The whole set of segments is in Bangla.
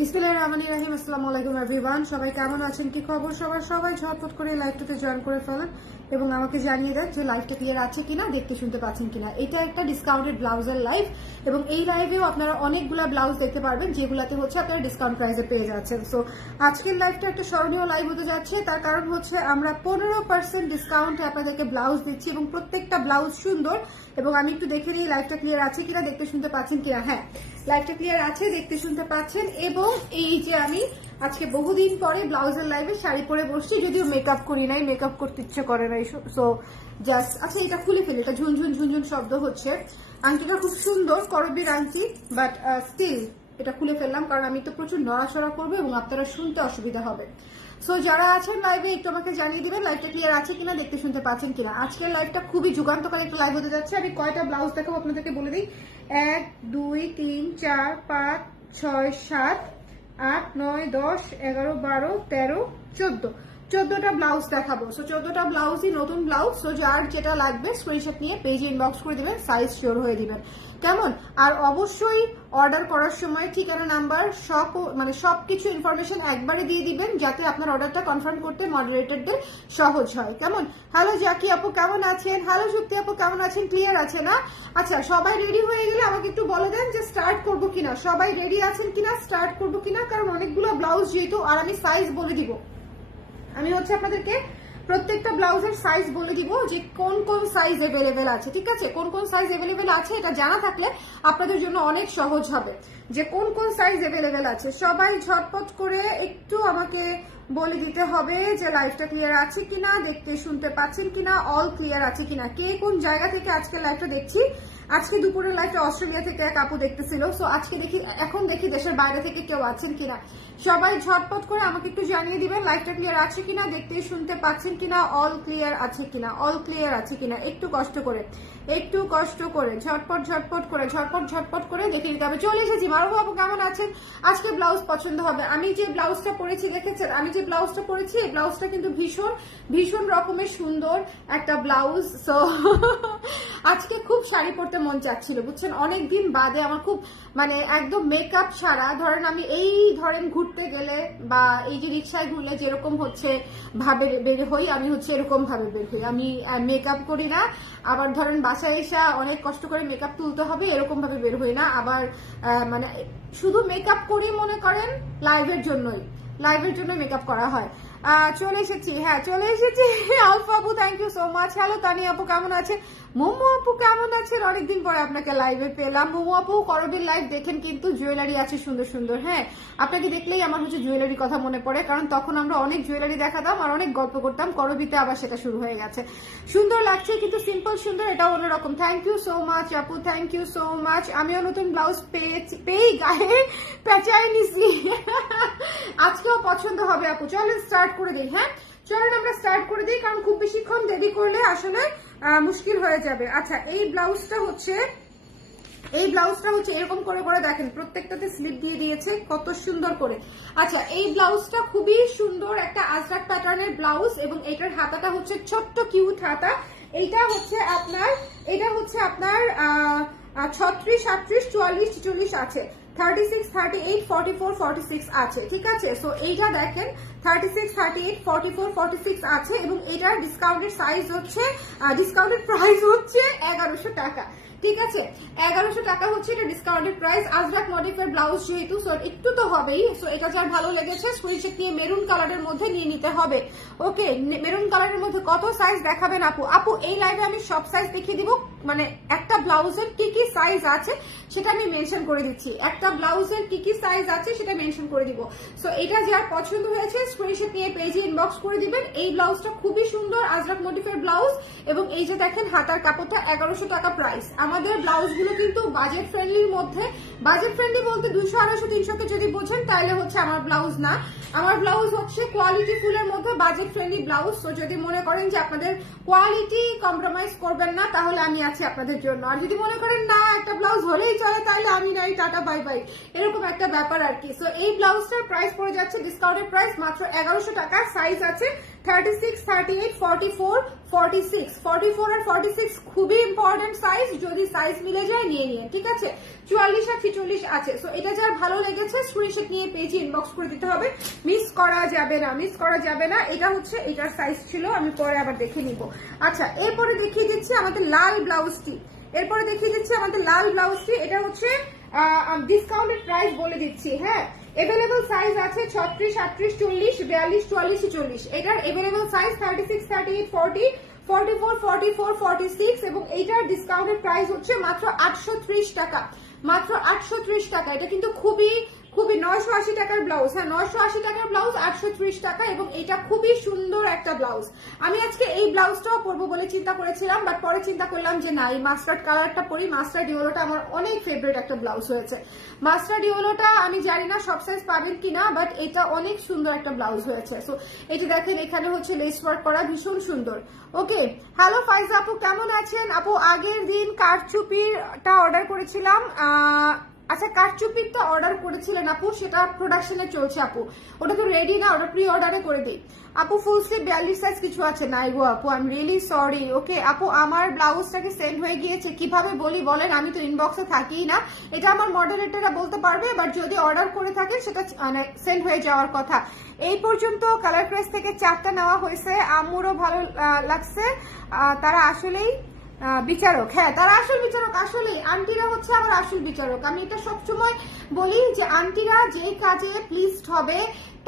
বিসমিল্লাহির রহমানির রহিম। আসসালামু আলাইকুম এভরিওয়ান, সবাই কেমন আছেন, কি খবর সবার? সবাই ঝটপট করে লাইভটাতে জয়েন করে ফেলেন এবং আমাকে জানিয়ে দেন যে লাইভটা ক্লিয়ার আছে কিনা, দেখতে শুনতে পাচ্ছেন কিনা। এটা একটা ডিসকাউন্টেড ব্লাউজের লাইভ এবং এই লাইভেও আপনারা অনেকগুলো ব্লাউজ দেখতে পারবেন যেগুলাতে হচ্ছে আপনারা ডিসকাউন্ট প্রাইসে পেয়ে যাচ্ছেন। সো আজকের লাইভটা একটা স্মরণীয় লাইভ হতে যাচ্ছে, তার কারণ হচ্ছে আমরা 15% ডিসকাউন্টে আপনাদেরকে ব্লাউজ দিচ্ছি এবং প্রত্যেকটা ব্লাউজ সুন্দর। এবং আমি একটু দেখে নিই লাইভটা ক্লিয়ার আছে কিনা, দেখতে শুনতে পাচ্ছেন কিনা। হ্যাঁ, লাইভটা ক্লিয়ার আছে, দেখতে শুনতে পাচ্ছেন। এবং এই যে আমি আজকে বহুদিন পরে ব্লাউজের লাইভে শাড়ি পরে বসছি, যদিও মেকআপ করি নাই, মেকআপ করতে ইচ্ছে করে নাই। সো জাস্ট আচ্ছা এটা খুলে ফেলি, এটা ঝুনঝুন ঝুনঝুন শব্দ হচ্ছে। আংটিটা খুব সুন্দর, করবির আংটি, বাট স্টিল এটা খুলে ফেললাম কারণ আমি তো প্রচুর নড়াচড়া করবো এবং আপনারা শুনতে অসুবিধা হবে। সো যারা আছেন লাইভে একটু আমাকে জানিয়ে দিবেন লাইভটা ক্লিয়ার আছে কিনা, দেখতে শুনতে পাচ্ছেন কিনা। আজকের লাইভটা খুবই যুগান্তকারী একটা লাইভ হতে যাচ্ছে। আমি কয়টা ব্লাউজ দেখাবো আপনাদেরকে বলে দিই। 1 2 3 4 5 6 7 8 9 10 11 12 13 14টা ব্লাউজ দেখাবো। সো 14টা ব্লাউজই নতুন ব্লাউজ। সো যার যেটা লাগবে স্ক্রিনশট নিয়ে পেজে ইনবক্স করে দিবেন, সাইজ শিওর হয়ে দিবেন, কেমন? আর অবশ্যই অর্ডার করার সময় ঠিকানা নাম্বার সবকিছু ইনফরমেশন একবারে দিয়ে দিবেন যাতে আপনার অর্ডারটা কনফার্ম করতে মডারেটরদের সহজ হয়, কেমন? হ্যালো জাকি আপু কেমন আছেন? হ্যালো সুপ্তি আপু কেমন আছেন? ক্লিয়ার আছে না? আচ্ছা, সবাই রেডি হয়ে গেলে আমাকে একটু বলে দেন যে স্টার্ট করবো কিনা। সবাই রেডি আছেন কিনা, স্টার্ট করবো কিনা? কারণ অনেকগুলো ব্লাউজ যেহেতু, আর আমি সাইজ বলে দিব। আমি হচ্ছে আপনাদেরকে প্রত্যেকটা ব্লাউজের সাইজ বলে দিব যে কোন কোন সাইজ অ্যাভেলেবেল আছে, ঠিক আছে? কোন কোন সাইজ অ্যাভেলেবেল আছে এটা জানা থাকলে আপনাদের জন্য অনেক সহজ হবে যে কোন কোন সাইজ অ্যাভেলেবেল আছে। সবাই ঝটপট করে একটু আমাকে বলে দিতে হবে যে লাইভটা ক্লিয়ার আছে কিনা, দেখতে শুনতে পাচ্ছেন কিনা, অল ক্লিয়ার আছে কিনা। কে কোন জায়গা থেকে আজকে লাইভটা দেখছি? আজকে দুপুরের লাইভটা অস্ট্রেলিয়া থেকে এক আপু দেখতেছিল। সো আজকে দেখি, এখন দেখি দেশের বাইরে থেকে কেউ আছেন কিনা। সবাই ঝটপট করে আমাকে একটু জানিয়ে দিবেন লাইভটা ক্লিয়ার আছে কিনা, দেখতে শুনতে পাচ্ছেন কিনা, অল ক্লিয়ার আছে কিনা, অল ক্লিয়ার আছে কিনা। একটু কষ্ট করে ঝটপট করে দেখে নিতে হবে। চলে এসেছি। মারুফ আপু কেমন আছেন? আজকে ব্লাউজ পছন্দ হবে। আমি যে ব্লাউজটা পরেছি দেখেছেন, এই ব্লাউজটা কিন্তু ভীষণ ভীষণ রকমের সুন্দর একটা ব্লাউজ। সো আজকে খুব শাড়ি পরতে মন চাচ্ছিল, বুঝছেন? অনেকদিন বাদে আমার খুব একদম মেকআপ ছাড়া, ধরেন আমি ধরেন ঘুরতে গেলে বা এই যে রিক্সায় ঘুরলে যেরকম হচ্ছে ভাবে বের হই, আমি হচ্ছে এরকম ভাবে বের হই। আমি মেকআপ করি না, আবার ধরেন বাসায় এসে অনেক কষ্ট করে মেকআপ তুলতে হবে, এরকম ভাবে বের হই না। আবার শুধু মেকআপ করি মনে করেন লাইভের জন্য মেকআপ করা হয়। চলে এসেছি, হ্যাঁ চলে এসেছি। আলফা আপু thank you so much. Hello Tani আপু কেমন আছেন? মোমো আপু কেমন আছেন? অনেকদিন পরে আপনাকে লাইভে পেলাম। মোমো আপু করবির লাইভ দেখেন কিন্তু, জুয়েলারি আছে সুন্দর সুন্দর। হ্যাঁ, আপনাকে দেখলেই আমার হচ্ছে জুয়েলারির কথা মনে পড়ে, কারণ তখন আমরা অনেক জুয়েলারি দেখাতাম আর অনেক গল্প করতাম। করবিতে আবার সেটা শুরু হয়ে গেছে। সুন্দর লাগছে কিন্তু সিম্পল সুন্দর, এটাও অন্যরকম। থ্যাংক ইউ সো মাচ আপু, থ্যাংক ইউ সো মাচ। আমিও নতুন ব্লাউজ পেয়ে গায়ে পেঁচাই নিছি। আজকেও পছন্দ হবে আপু। চলেন স্টার্ট করে দিই। হ্যাঁ চলেন আমরা স্টার্ট করে দিই, কারণ খুব বেশিক্ষণ দেরি করলে আসলে মুশকিল হয়ে যাবে। আচ্ছা, এই ব্লাউজটা হচ্ছে এরকম করে করে দেখেন, প্রত্যেকটাতে স্লিপ দিয়ে দিয়েছে কত সুন্দর করে। আচ্ছা, এই ব্লাউজটা খুবই সুন্দর একটা আজরাক প্যাটার্নের ব্লাউজ এবং এটার হাতাটা হচ্ছে ছোট্ট কিউট হাতা। এটা হচ্ছে আপনার 36, 38, 44, 44 আছে, 36, 38, 44, 46 আছে, ঠিক আছে? সো এইটা দেখেন 36, 38, 44, 46 আছে এবং এটার ডিসকাউন্টেড প্রাইস হচ্ছে 1100 টাকা, ঠিক আছে? 1100 টাকা হচ্ছে এটা ডিসকাউন্টেড প্রাইস। আজরাক মডিফের ব্লাউজ যেহেতু, সো একটু তো হবেই। সো এটা যার ভালো লেগেছে স্ক্রিনশট নিয়ে মেরুন কালারের মধ্যে নিয়ে নিতে হবে। ওকে, মেরুন কালারের মধ্যে কত সাইজ দেখাবেন আপু? এই লাইভে আমি সব সাইজ দেখিয়ে দিব, একটা ব্লাউজের কি কি সাইজ আছে সেটা আমি মেনশন করে দিচ্ছি। সো এটা যার পছন্দ হয়েছে স্ক্রিনশট নিয়ে পেজে ইনবক্স করে দিবেন। এই ব্লাউজটা খুবই সুন্দর, আজরাক মডিফের ব্লাউজ এবং এই যে দেখেন হাতার কাপড়টা 1100 টাকা প্রাইস। আমাদের ব্লাউজগুলো কিন্তু বাজেট ফ্রেন্ডলির মধ্যে, বাজেট ফ্রেন্ডলি বলতে 200, 250, 300 কে যদি বোঝেন তাহলে হচ্ছে আমার ব্লাউজ না। আমার ব্লাউজ হচ্ছে কোয়ালিটি ফুলের মধ্যে বাজেট ফ্রেন্ডলি ব্লাউজ। তো যদি মনে করেন যে আপনাদের কোয়ালিটি কম্প্রোমাইজ করবেন না, তাহলে আমি আছি আপনাদের জন্য। আর যদি মনে করেন না একটা ব্লাউজ হলেই চলে, তাহলে আমি নাই, টাটা বাই বাই, এরকম একটা ব্যাপার আর কি। সো এই ব্লাউজটার প্রাইস পড়ে যাচ্ছে ডিসকাউন্টেড প্রাইস মাত্র 1100 টাকা। সাইজ আছে 36, 38, 44, 46, 44 আর 46 খুবই ইম্পর্টেন্ট সাইজ, যদি সাইজ মিলে যায় নিয়ে নিয়ে, ঠিক আছে। 44 আর 46 আছে। সো এটা যার ভালো লেগেছে স্ক্রিনশট নিয়ে পেজে ইনবক্স করে দিতে হবে, মিস করা যাবে না, মিস করা যাবে না। এটা হচ্ছে এটার সাইজ ছিল, আমি পরে আবার দেখে নিব। আচ্ছা, এরপরে দেখিয়ে দিচ্ছি আমাদের লাল ব্লাউজটি, এরপরে দেখিয়ে দিচ্ছি আমাদের লাল ব্লাউজটি। এটা হচ্ছে ডিসকাউন্টেড প্রাইস বলে দিচ্ছি, হ্যাঁ। এভেলেবল সাইজ আছে 36, 38, 40, 42, 44, 40। এটার এভেলেবল সাইজ 36, 38, 40, 44, 44, 46 এবং এইটার ডিসকাউন্টেড প্রাইস হচ্ছে মাত্র 830 টাকা, মাত্র 830 টাকা। এটা কিন্তু খুবই খুবই 980 টাকার ব্লাউজ, হ্যাঁ 980 টাকার ব্লাউজ 830 টাকা এবং এটা খুবই সুন্দর একটা ব্লাউজ। আমি আজকে এই ব্লাউজটাও পরবো বলে চিন্তা করেছিলাম, বাট পরে চিন্তা করলাম যে না, এই মাস্টার্ড কালারটা পরি। মাস্টার্ড ইয়েলোটা আমার অনেক ফেভারিট একটা ব্লাউজ হয়েছে। মাস্টার্ড ইয়েলোটা আমি জানি না সব সাইজ পাবেন কিনা, বাট এটা অনেক সুন্দর একটা ব্লাউজ হয়েছে। সো এটি দেখেন, এখানে হচ্ছে লেস ওয়ার্ক করা, ভীষণ সুন্দর। ওকে, হ্যালো ফাইজা আপু, কেমন আছেন আপু? আগের দিন কারচুপিটা অর্ডার করেছিলাম। আচ্ছা, কারচুপিটা অর্ডার করেছিলেন আপু, সেটা প্রোডাকশনে চলছে আপু, ওটা তো রেডি না, ওটা প্রি অর্ডারে করে দিই আপু। ফুল স্লিভ 42 সাইজ কিছু আছে নাই গো আপু, আই এম রিয়েলি সরি। ওকে আপু, আমার ব্লাউজটাকে সেন্ড হয়ে গিয়েছে, কিভাবে বলি বলেন, আমি তো ইনবক্সে থাকিই না, এটা আমার মডারেটররা বলতে পারবে, বাট যদি অর্ডার করে থাকে সেটা মানে সেন্ড হয়ে যাওয়ার কথা। এই পর্যন্ত কালার প্রেস থেকে 4টা নেওয়া হয়েছে, আম্মুরও ভালো লাগছে, তারা আসলেই বিচারক, হ্যাঁ তারা আসল বিচারক। আসলে আন্টিরা হচ্ছে আমার আসল বিচারক। আমি এটা সবসময় বলি যে আন্টিরা যে কাজে প্লিজড হবে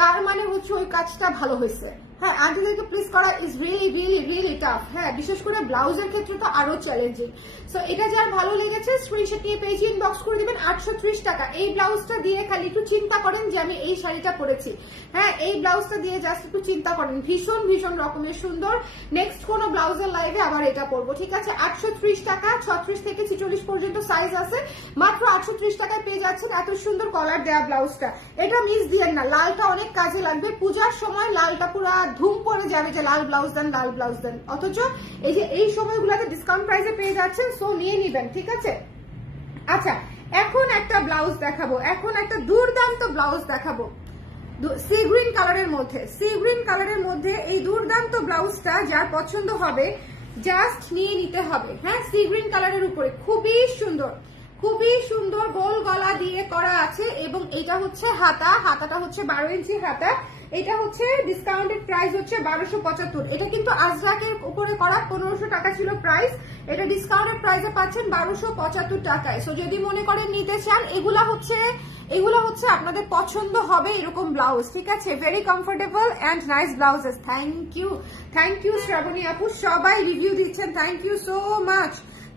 তার মানে হচ্ছে ওই কাজটা ভালো হয়েছে। হ্যাঁ, আন্টিদেরকে প্লিজ করা is really really really tough. হ্যাঁ, বিশেষ করে ব্লাউজের ক্ষেত্রে তো আরো চ্যালেঞ্জিং। সো এটা যার ভালো লেগেছে স্ক্রিনশট নিয়ে পেজে ইনবক্স করে দিবেন। 830 টাকা। এই ব্লাউজটা দিয়ে খালি একটু চিন্তা করেন যে আমি এই শাড়িটা পরেছি, হ্যাঁ এই ব্লাউজটা দিয়ে জাস্ট একটু চিন্তা করেন, ভীষণ ভীষণ রকমের সুন্দর। নেক্সট কোনো ব্লাউজের লাইভে আবার এটা পরবো, ঠিক আছে। 830 টাকা, 36 থেকে 46 পর্যন্ত সাইজ আছে, মাত্র 830 টাকায় পেয়ে যাচ্ছেন এত সুন্দর কলার দেওয়া ব্লাউজটা। এটা মিস দিয়েন না, লালটা অনেক কাজে লাগবে। পূজার সময় লালটা পুরা ধুম পড়ে যাবে যে লাল ব্লাউজ দেন, লাল ব্লাউজ দেন, অথচ এই যে এই সময়গুলোতে ডিসকাউন্ট প্রাইসে পেয়ে যাচ্ছেন, সো নিয়ে নিবেন, ঠিক আছে। আচ্ছা, এখন একটা ব্লাউজ দেখাবো, এখন একটা দুর্দান্ত ব্লাউজ দেখাবো সি গ্রিন কালারের মধ্যে। সি গ্রিন কালারের মধ্যে এই দুর্দান্ত ব্লাউজটা যার পছন্দ হবে জাস্ট নিয়ে নিতে হবে, হ্যাঁ। সি গ্রিন কালারের উপরে খুবই সুন্দর, খুবই সুন্দর গোল গলা দিয়ে করা আছে এবং এটা হচ্ছে হাতা, হাতাটা হচ্ছে 12 ইঞ্চি হাতা। এটা হচ্ছে ডিসকাউন্টেড প্রাইস হচ্ছে 1275। এটা কিন্তু আজরাকের উপরে করা, 1500 টাকা ছিল প্রাইস, এটা ডিসকাউন্টেড প্রাইসে পাচ্ছেন 1275 টাকায়। সো যদি মনে করেন নিতে চান, এগুলা হচ্ছে আপনাদের পছন্দ হবে এরকম ব্লাউজ, ঠিক আছে। Very comfortable and nice blouses. Thank you Shraboni আপু, সবাই রিভিউ দিচ্ছেন, থ্যাংক ইউ সো মাচ,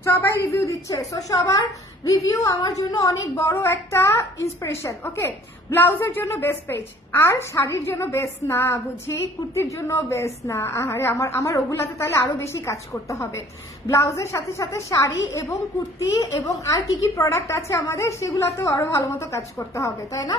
সবাই রিভিউ দিচ্ছে। সো সবার রিভিউ আমার জন্য অনেক বড় একটা ইন্সপিরেশন। ওকে, ব্লাউজের জন্য বেস্ট পেজ, আর শাড়ির জন্য বেস্ট না বুঝি, কুর্তির জন্য বেস্ট না। আরে আমার ওগুলাতে তাহলে আরো বেশি কাজ করতে হবে। ব্লাউজের সাথে সাথে শাড়ি এবং কুর্তি এবং আর কি কি প্রোডাক্ট আছে আমাদের, সেগুলাতেও আরো ভালো মতো কাজ করতে হবে, তাই না।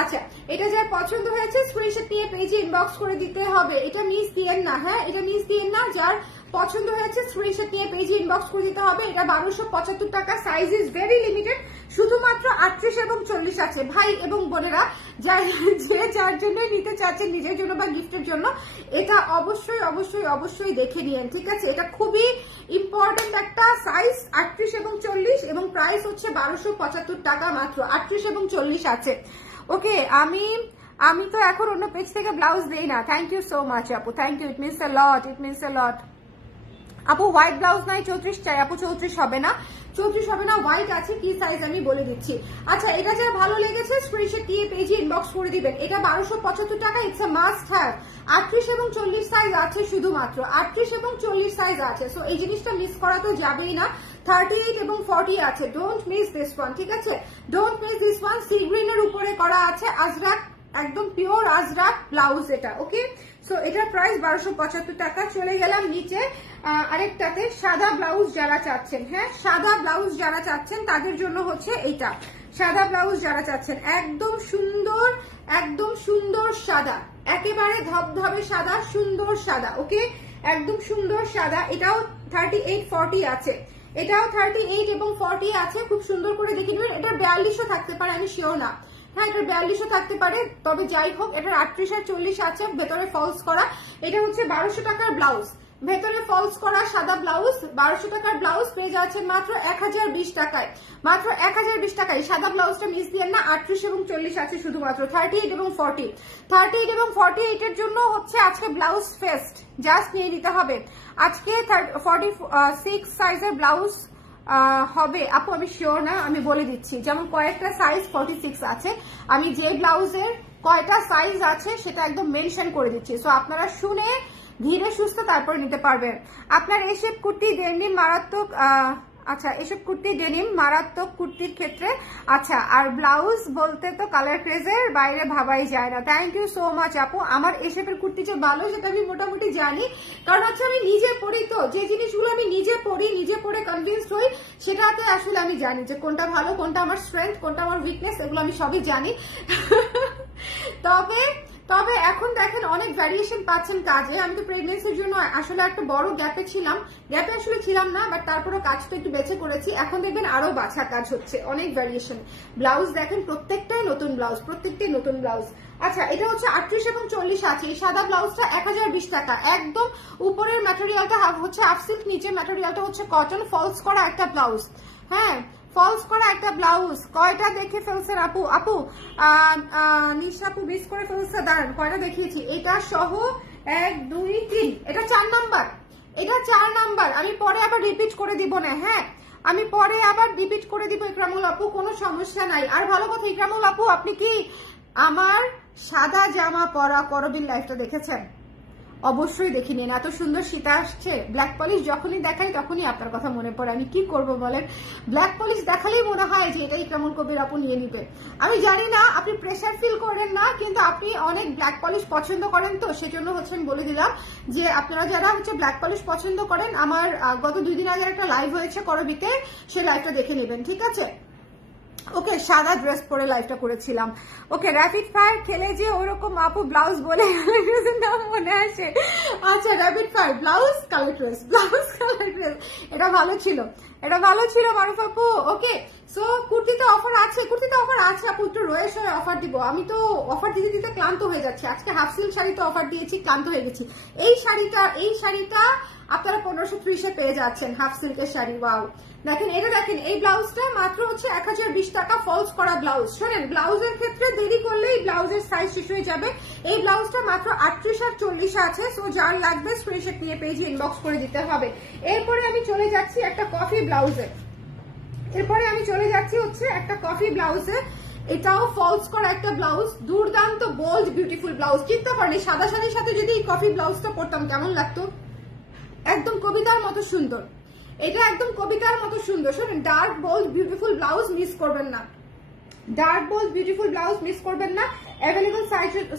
আচ্ছা, এটা যার পছন্দ হয়েছে স্ক্রিনশট নিয়ে পেজে ইনবক্স করে দিতে হবে, এটা মিস দিয়েন না, হ্যাঁ এটা মিস দিয়েন না। যার পছন্দ হয়েছে স্ক্রিনশট নিয়ে পেজে ইনবক্স করে দিতে হবে। এটা 1275 টাকা, সাইজ ইজ ভেরি লিমিটেড, শুধুমাত্র 38 এবং 40 আছে। ভাই এবং বোনেরা, যে যার জন্য নিতে চাচ্ছেন, নিজের জন্য বা গিফটের জন্য, এটা অবশ্যই অবশ্যই অবশ্যই দেখে নিন, ঠিক আছে। এটা খুবই ইম্পর্টেন্ট একটা সাইজ, 38 এবং 40 এবং প্রাইস হচ্ছে 1275 টাকা মাত্র, 38 এবং 40 আছে। ওকে, আমি তো এখন অন্য পেজ থেকে ব্লাউজ দেই না। থ্যাংক ইউ সো মাচ আপু, thank you, it means a lot, it means a lot. আপু হোয়াইট ব্লাউজ নাই, 34 চাই আপু, 34 হবে না, 34 হবে না, হোয়াইট আছে, কি সাইজ আমি বলে দিচ্ছি। আচ্ছা, এটা যার ভালো লেগেছে স্ক্রিনশট দিয়ে পেজে ইনবক্স করে দিবেন। এটা 1275 টাকা, ইটস আ মাস্ট হ্যাভ। 38 এবং 40 সাইজ আছে, শুধুমাত্র 38 এবং 40 সাইজ আছে। সো এই জিনিসটা মিস করা তো যাবেই না। 38 এবং 40 আছে, ডোন্ট মিস দিস ওয়ান, ঠিক আছে, don't miss this one. Sea গ্রিনের উপরে করা আছে, আজরাক, একদম পিওর আজরাক ব্লাউজ এটা। ওকে, সো এটার প্রাইস 1275 টাকা। চলে গেলাম নিচে আরেকটাতে, সাদা ব্লাউজ যারা চাচ্ছেন, হ্যাঁ সাদা ব্লাউজ যারা চাচ্ছেন তাদের জন্য হচ্ছে এইটা। সাদা ব্লাউজ যারা চাচ্ছেন, একদম সুন্দর, একদম সুন্দর সাদা, একেবারে ধবধবে সাদা, সুন্দর সাদা। ওকে, একদম সুন্দর সাদা। এটাও 38, 40 আছে, এটাও 38 এবং 40 আছে। খুব সুন্দর করে দেখে নেবেন, এটা 42ও থাকতে পারে, আমি শিওর না। হ্যাঁ এটা 4200 থাকতে পারে, তবে যাই হোক এটার 38 আর 40 আছে, ভেতরে ফলস করা। এটা হচ্ছে 1200 টাকার ব্লাউজ, ভেতরে ফলস করা সাদা ব্লাউজ। 1200 টাকার ব্লাউজ পেয়ে যাচ্ছেন মাত্র 1020 টাকায়, মাত্র 1020 টাকায়। সাদা ব্লাউজটা মিস দিয়ে না, 38 এবং 40 আছে শুধুমাত্র। 38 এবং 40, 38 এবং 48 এর জন্য হচ্ছে আজকে ব্লাউজ ফেস্ট, জাস্ট নিয়ে নিতে হবে। আজকে 46 সাইজের ব্লাউজ হবে আপু, আমি শিওর না, আমি বলে দিচ্ছি। যেমন কয়েকটা সাইজ 46 আছে, আমি যে ব্লাউজের কয়টা সাইজ আছে সেটা একদম মেনশন করে দিচ্ছি। সো আপনারা শুনে ধীরে সুস্থ তারপর নিতে পারবেন। আপনার এইসব কুর্তি ডেনিম মারাত্মক, আচ্ছা এসব কুর্তি ডেনিম মারাত্মক কুর্তির ক্ষেত্রে। আচ্ছা আর ব্লাউজ বলতে তো কালার ক্রেজের বাইরে ভাবাই যায় না। থ্যাংক ইউ সো মাচ আপু। আমার এসবের কুর্তি যে ভালো সেটা আমি মোটামুটি জানি, কারণ হচ্ছে আমি নিজে পড়ি, তো যে জিনিসগুলো আমি নিজে পড়ি, নিজে পড়ে কনভিন্সড হই, সেটাতে আসলে আমি জানি যে কোনটা ভালো, কোনটা আমার স্ট্রেংথ, কোনটা আমার উইকনেস, এগুলো আমি সবই জানি। তবে এখন দেখেন অনেক ভ্যারিয়েশন পাচ্ছেন কাজে। আমি তো প্রেগনেন্সির জন্য আসলে একটা বড় গ্যাপে আসলে ছিলাম না, বাট তারপরে কাজটা একটু বেছে করেছি। এখন দেখবেন আরো বাছা কাজ হচ্ছে, অনেক ভ্যারিয়েশন। ব্লাউজ দেখেন প্রত্যেকটাই নতুন ব্লাউজ, প্রত্যেকটাই নতুন ব্লাউজ। আচ্ছা এটা হচ্ছে 38 এবং 40 আছে। এই সাদা ব্লাউজটা 1020 টাকা, একদম উপরের ম্যাটেরিয়ালটা হচ্ছে হাফ সিল্ক, নিচের ম্যাটেরিয়ালটা হচ্ছে কটন, ফলস করা একটা ব্লাউজ। হ্যাঁ ফলস করা একটা ব্লাউজ। কয়টা দেখে ফেলছেন আপু? আপু নিশা আপু মিস করে ফেলছে, দাঁড়ান কয়টা দেখিয়েছি। এটা সহ 1 2 3, এটা 4 নাম্বার, এটা 4 নাম্বার। আমি পরে আবার রিপিট করে দিব না, হ্যাঁ আমি পরে আবার রিপিট করে দিব ইকরামুল আপু, কোনো সমস্যা নাই। আর ভালো কথা ইকরামুল আপু, আপনি কি আমার সাদা জামা পরা করবির লাইফটা দেখেছেন? অবশ্যই দেখে নিন, এত সুন্দর শীত আসছে। ব্ল্যাক পলিশ যখনই দেখাই তখনই আপনার কথা মনে পড়ে। আমি কি করব বলেন, ব্ল্যাক পলিশ দেখালেই মনে হয় যে এটাই কেমন কবির আপু নিয়ে নিবে। আমি জানি না আপনি প্রেশার ফিল করেন না, কিন্তু আপনি অনেক ব্ল্যাক পলিশ পছন্দ করেন, তো সেজন্য হচ্ছে আমি বলে দিলাম যে আপনারা যারা হচ্ছে ব্ল্যাক পলিশ পছন্দ করেন, আমার গত 2 দিন আগে একটা লাইভ হয়েছে করবিতে, সেই লাইভটা দেখে নেবেন, ঠিক আছে? ওকে সাদা ড্রেস পরে লাইভটা করেছিলাম। ওকে র্যাপিড ফায়ার খেলে যে ওরকম আপু ব্লাউজ বলে নাম মনে আসে। আচ্ছা rapid fire blouse colour dress, blouse colour dress, এটা ভালো ছিল, এটা ভালো ছিল মারুফ আপু। ওকে সো কুর্তিতে অফার আছে, কুর্তিতে অফার আছে আপু, একটু রয়ে সয়ে অফার দিব। আমি তো অফার দিতে দিতে ক্লান্ত হয়ে যাচ্ছি। আজকে হাফ সিল্ক শাড়িতে অফার দিয়েছি, ক্লান্ত হয়ে গেছি। এই শাড়িটা আপনারা 1530 পেয়ে যাচ্ছেন, হাফ সিল্কের শাড়ি। ওয়াও দেখেন, এটা দেখেন, এই ব্লাউজটা মাত্র হচ্ছে 1020 টাকা, ফলস করা ব্লাউজ। শোনেন ব্লাউজের ক্ষেত্রে দেরি করলে এই ব্লাউজের সাইজ শেষ হয়ে যাবে। এই ব্লাউজটা মাত্র 38 আর 40 আছে। সো যার লাগবে স্ক্রিনশট নিয়ে পেজে ইনবক্স করে দিতে হবে। এরপরে আমি চলে যাচ্ছি একটা কফি ব্লাউজে, একটা কফি ব্লাউজে। এটাও ফলস করা একটা ব্লাউজ, দুর্দান্ত বোল্ড বিউটিফুল ব্লাউজ। চিন্তা করেন সাদা শাড়ির সাথে যদি এই কফি ব্লাউজটা পরতাম কেমন লাগতো, একদম কবিতার মতো সুন্দর। এটা একদম কবিতার মতো সুন্দর। শোনেন dark bold beautiful blouse miss করবেন না, dark bold beautiful blouse miss করবেন না। অ্যাভেলেবল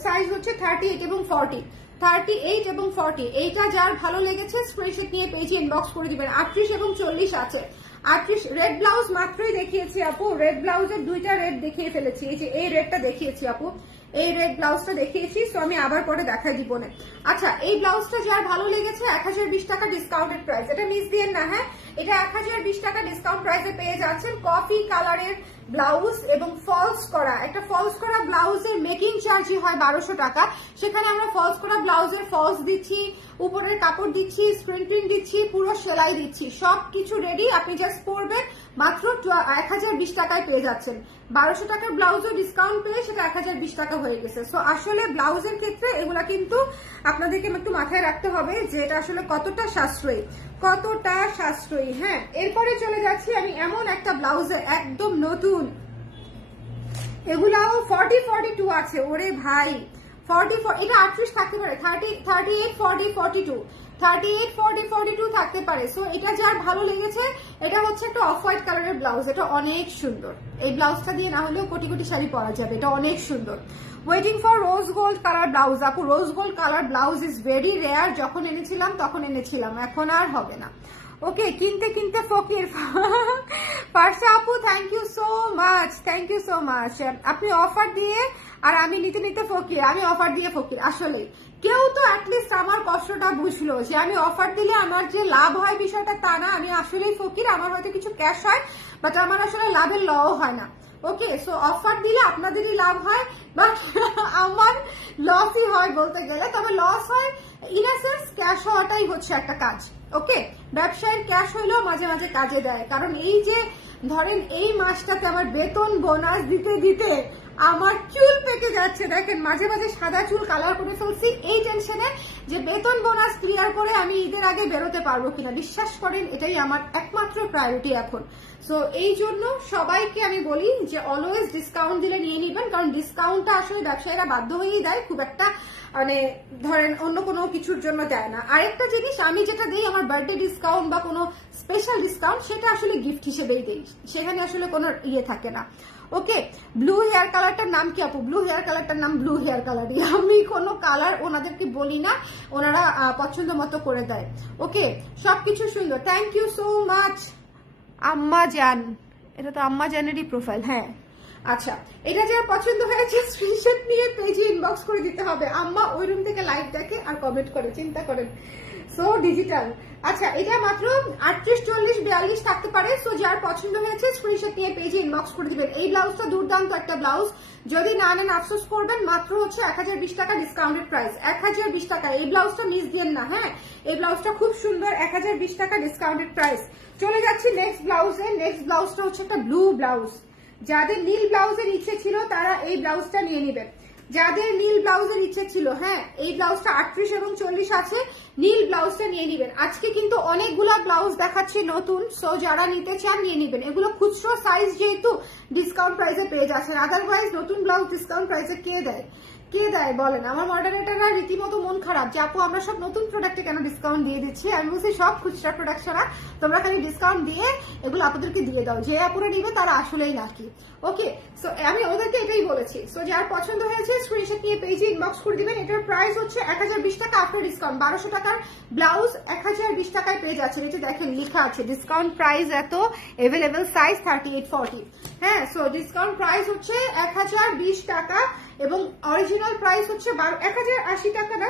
সাইজ হচ্ছে 38 এবং 40, 38 এবং 40। এইটা যার ভালো লেগেছে স্ক্রিনশট নিয়ে পেজে ইনবক্স করে দিবেন। 38 এবং 40 আছে। 38 রেড ব্লাউজ মাত্রই দেখিয়েছি আপু, রেড ব্লাউজের 2টা রেড দেখিয়ে ফেলেছি। এই যে এই রেডটা দেখিয়েছি আপু, এই রেড ব্লাউজটা দেখিয়েছি, তো আমি আবার পরে দেখাই দিব না। আচ্ছা এই ব্লাউজটা যার ভালো লেগেছে 1020 টাকা ডিসকাউন্টেড প্রাইস, এটা মিস দিয়েন না। হ্যাঁ এটা 1020 টাকা ডিসকাউন্ট প্রাইসে পেয়ে যাচ্ছেন। কফি কালারের ব্লাউজ এবং ফলস করা, একটা ফলস করা ব্লাউজের মেকিং চার্জই হয় 1200 টাকা। সেখানে আমরা ফলস করা ব্লাউজের ফলস দিচ্ছি, উপরের কাপড় দিচ্ছি, স্ক্রিন প্রিন্ট দিচ্ছি, পুরো সেলাই দিচ্ছি, সবকিছু রেডি। আপনি জাস্ট পরবেন, মাত্র 1020 টাকায় পেয়ে যাচ্ছেন। 1200 টাকার ব্লাউজও ডিসকাউন্ট পেয়ে সেটা 1020 টাকা হয়ে গেছে। সো আসলে ব্লাউজের ক্ষেত্রে এগুলা কিন্তু আপনাদেরকে একটু মাথায় রাখতে হবে যে এটা আসলে কতটা সাশ্রয়ী, কতটা সাশ্রয়ী। হ্যাঁ এরপরে চলে যাচ্ছি আমি এমন একটা ব্লাউজে, একদম নতুন, এগুলাও 40-42 আছে। ওরে ভাই 44, এটা 38 থাকতে পারে, 38, 40, 42, 38, 40, 42 থাকতে পারে। সো এটা যার ভালো লেগেছে, এটা হচ্ছে একটা অফ হোয়াইট কালারের ব্লাউজ, এটা অনেক সুন্দর। এই ব্লাউজটা দিয়ে না হলেও কোটি কোটি শাড়ি পরা যাবে, এটা অনেক সুন্দর। Waiting for rose gold colour blouse আপু, rose gold colour blouse is very rare. যখন এনেছিলাম তখন এনেছিলাম, এখন আর হবে না। ওকে কিনতে কিনতে ফকির। পার্সা আপু thank you so much, thank you so much. আপনি অফার দিয়ে আর আমি নিতে নিতে ফকির, আমি অফার দিয়ে ফকির। আসলে কেউ তো অ্যাটলিস্ট আমার কষ্টটা বুঝলো যে আমি অফার দিলে আমার যে লাভ হয় বিষয়টা তা না, আমি আসলেই ফকির। আমার হয়তো কিছু ক্যাশ হয়, বাট আমার আসলে লাভের লও হয় না। ওকে, সো অফার দিলে আপনাদেরই লাভ হয়, বাট আমার লসই হয় বলতে গেলে। তবে লস হয় ইন আ সেন্স, ক্যাশ হওয়াটাই হচ্ছে একটা কাজ। ওকে, ব্যবসায়ের ক্যাশ হইলেও মাঝে মাঝে কাজে দেয়, কারণ এই যে ধরেন এই মাসটাতে আমার বেতন বোনাস দিতে দিতে আমার চুল পেকে যাচ্ছে। দেখেন মাঝে মাঝে সাদা চুল কালার করে ফেলছি এই টেনশনে যে বেতন বোনাস ক্লিয়ার করে আমি ঈদের আগে বেরোতে পারবো কিনা। বিশ্বাস করেন এটাই আমার একমাত্র প্রায়োরিটি এখন। সো এই জন্য সবাইকে আমি বলি যে অলওয়েজ ডিসকাউন্ট দিলে নিয়ে নিবেন, কারণ ডিসকাউন্টটা আসলে ব্যবসায়ীরা বাধ্য হয়েই দেয়, খুব একটা মানে ধরেন অন্য কোনো কিছুর জন্য দেয় না। আরেকটা জিনিস আমি যেটা দিই, আমার বার্থডে ডিসকাউন্ট বা কোনো স্পেশাল ডিসকাউন্ট, সেটা আসলে গিফট হিসেবেই দিই, সেখানে আসলে কোনো ইয়ে থাকে না। ওকে, ব্লু হেয়ার কালারটার নাম কি আপু? ব্লু হেয়ার কালারটার নাম ব্লু হেয়ার কালারই, আমি কোনো কালার ওনাদেরকে বলি না, ওনারা পছন্দ মতো করে দেয়। ওকে, সবকিছু সুন্দর, থ্যাংক ইউ সো মাচ আম্মা জান। এটা তো আম্মা জানেরই প্রোফাইল। হ্যাঁ আচ্ছা, এটা যার পছন্দ হয়েছে স্ক্রিনশট নিয়ে পেজে ইনবক্স করে দিতে হবে। আম্মা ওই রুম থেকে লাইভ দেখে আর কমেন্ট করে, চিন্তা করেন, সো ডিজিটাল। আচ্ছা, এটা মাত্র 38, 40, 42 থাকতে পারে। সো যার পছন্দ হয়েছে স্ক্রিনশট নিয়ে পেজে ইনবক্স করে দিবেন। এই ব্লাউজটা দুর্দান্ত একটা ব্লাউজ, যদি না নেন আফসোস করবেন। মাত্র হচ্ছে 1020 টাকা ডিসকাউন্টেড প্রাইস, 1020 টাকা। এই ব্লাউজটা মিস দিয়েন না, হ্যাঁ এই ব্লাউজটা খুব সুন্দর, 1020 টাকা ডিসকাউন্টেড প্রাইস। চলে যাচ্ছি নেক্সট ব্লাউজে। নেক্সট ব্লাউজটা হচ্ছে একটা ব্লু ব্লাউজ। যাদের নীল ব্লাউজের ইচ্ছে ছিল তারা এই ব্লাউজটা নিয়ে নেবেন। যাদের নীল ব্লাউজের ইচ্ছে ছিল, হ্যাঁ এই ব্লাউজটা 38 এবং 40 আছে, নীল ব্লাউজটা নিয়ে নিবেন। আজকে কিন্তু অনেকগুলা ব্লাউজ দেখাচ্ছি নতুন, সো যারা নিতে চান নিয়ে নিবেন। এগুলো খুচরো সাইজ যেহেতু ডিসকাউন্ট প্রাইসে পেয়ে যাচ্ছেন, আদারওয়াইজ নতুন ব্লাউজ ডিসকাউন্ট প্রাইসে কে দেয়? কে দেয় বলেন? আমার মডারেটররা রীতিমতো মন খারাপ যে আপু আমরা সব নতুন প্রোডাক্টে কেন ডিসকাউন্ট দিয়ে দিচ্ছি। আমি বলছি সব খুচরা প্রোডাক্ট ছাড়া তোমরা খালি ডিসকাউন্ট দিয়ে এগুলো আপনাদেরকে দিয়ে দাও, যে আপুরা নিবে তারা আসলেই লাকি। ওকে, সো আমি ওদেরকে এটাই বলেছি। সো যার পছন্দ হয়েছে স্ক্রিনশট নিয়ে পেজে ইনবক্স করে দিবেন। এটার প্রাইস হচ্ছে 1020 টাকা আফটার ডিসকাউন্ট। 1200 টাকার ব্লাউজ 1020 টাকায় পেয়ে যাচ্ছেন। এই যে দেখেন লেখা আছে ডিসকাউন্ট প্রাইস এত, এভেলেবেল সাইজ 38, 40। হ্যাঁ, সো ডিসকাউন্ট প্রাইস হচ্ছে 1020 টাকা এবং অরিজিনাল প্রাইস হচ্ছে 1080 টাকা না,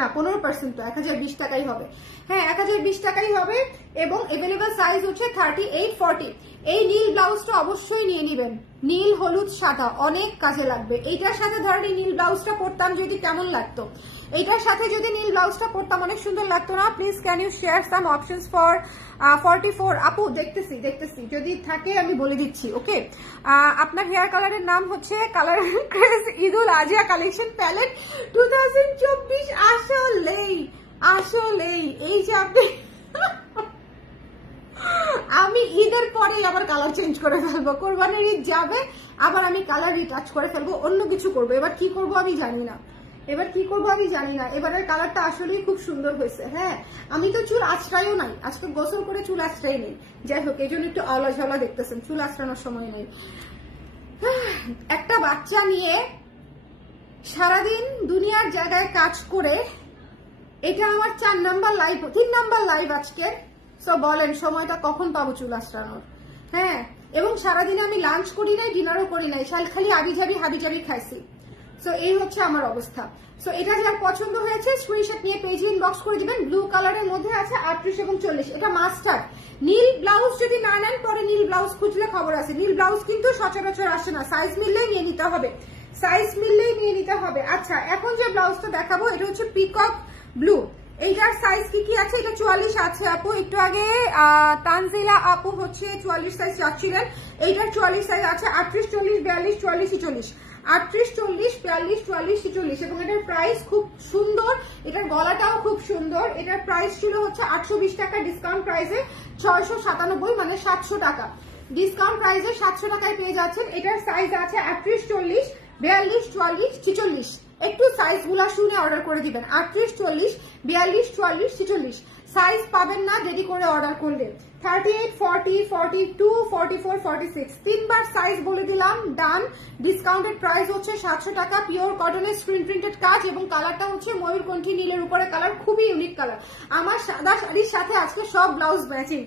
না 15% তো 1020 টাকাই হবে। হ্যাঁ 1020 টাকাই হবে এবং এভেলেবল সাইজ হচ্ছে 38, 40। এই নীল ব্লাউজটা অবশ্যই নিয়ে নেবেন। নীল, হলুদ, সাদা অনেক কাজে লাগবে। এইটার সাথে ধরেন এই নীল ব্লাউজটা পরতাম যদি কেমন লাগতো, এইটার সাথে যদি নীল ব্লাউজটা পরতাম অনেক সুন্দর লাগতো না? Please can you share some options for 44? আপু দেখতেছি যদি থাকে আমি বলে দিচ্ছি। ওকে, আপনার হেয়ার কালারের নাম হচ্ছে কালার ক্রেজ ঈদুল আজহা কালেকশন প্যালেট 2024। আসলেই এই যে আপনি আমি ঈদের পরেই আবার কালার চেঞ্জ করে ফেলবো, কোরবানির ঈদ যাবে আবার আমি কালার রিটাচ করে ফেলবো, অন্য কিছু করবো। এবার কি করবো আমি জানি না, এবারের কালারটা আসলেই খুব সুন্দর হয়েছে। হ্যাঁ, আমি তো চুল আঁচড়াইও নাই, আজকে গোসল করে চুল আঁচড়াই নেই। যাই হোক, এই জন্য একটু আওলা ঝাওলা দেখতেছেন, চুল আঁচড়ানোর সময় নেই। একটা বাচ্চা নিয়ে সারাদিন দুনিয়ার জায়গায় কাজ করে, এটা আমার 3 নাম্বার লাইভ আজকে। সো বলেন সময়টা কখন পাবো চুল আঁচড়ানোর? হ্যাঁ, এবং সারাদিনে আমি লাঞ্চ করি নাই, ডিনারও করি নাই, খালি হাবিজাবি খাইছি। সো এই হচ্ছে আমার অবস্থা। সো এটা যার পছন্দ হয়েছে স্ক্রিনশট নিয়ে পেজে ইনবক্স করে দিবেন। ব্লু কালারের মধ্যে আছে 38 এবং 40। এটা মাস্টার। নীল ব্লাউজ যদি না নেন পরে নীল ব্লাউজ খুঁজলে খবর আছে। নীল ব্লাউজ কিন্তু সচরাচর আসে না, সাইজ মিললেই নিয়ে নিতে হবে। আচ্ছা, এখন যে ব্লাউজটা দেখাবো এটা হচ্ছে পিকক ব্লু। এইটার সাইজ কি আছে? এটা 44 আছে আপু। একটু আগে তানজিলা আপু হচ্ছে 44 সাইজ চাচ্ছিলেন, এইটার 44 সাইজ আছে। 38, 40, 42, 44, 40, 38, 40, 42, 44, 40 এবং এটার প্রাইস খুব সুন্দর। এটার গলাটাও খুব সুন্দর। এটার প্রাইস ছিল হচ্ছে 820 টাকা, ডিসকাউন্ট প্রাইসে 697, মানে 700 টাকা। ডিসকাউন্ট প্রাইসে 700 টাকায় পেয়ে যাচ্ছেন। এটার সাইজ আছে 38, 40, 42, 44, 46। একটু সাইজ গুলা শুনে অর্ডার করে দিবেন। 38, 40, 42, 44, 46 সাইজ পাবেন না দেরি করে অর্ডার করলে। 38, 40, 42, 44, 46 তিনবার সাইজ বলে দিলাম। ডান। ডিসকাউন্টেড প্রাইস হচ্ছে 700 টাকা। পিওর কটনের স্ক্রিন প্রিন্টেড কাজ এবং কালারটা হচ্ছে ময়ূরকণ্ঠী নীলের উপরে কালার, খুবই ইউনিক কালার। আমার সাদা শাড়ির সাথে আজকে সব ব্লাউজ ম্যাচিং।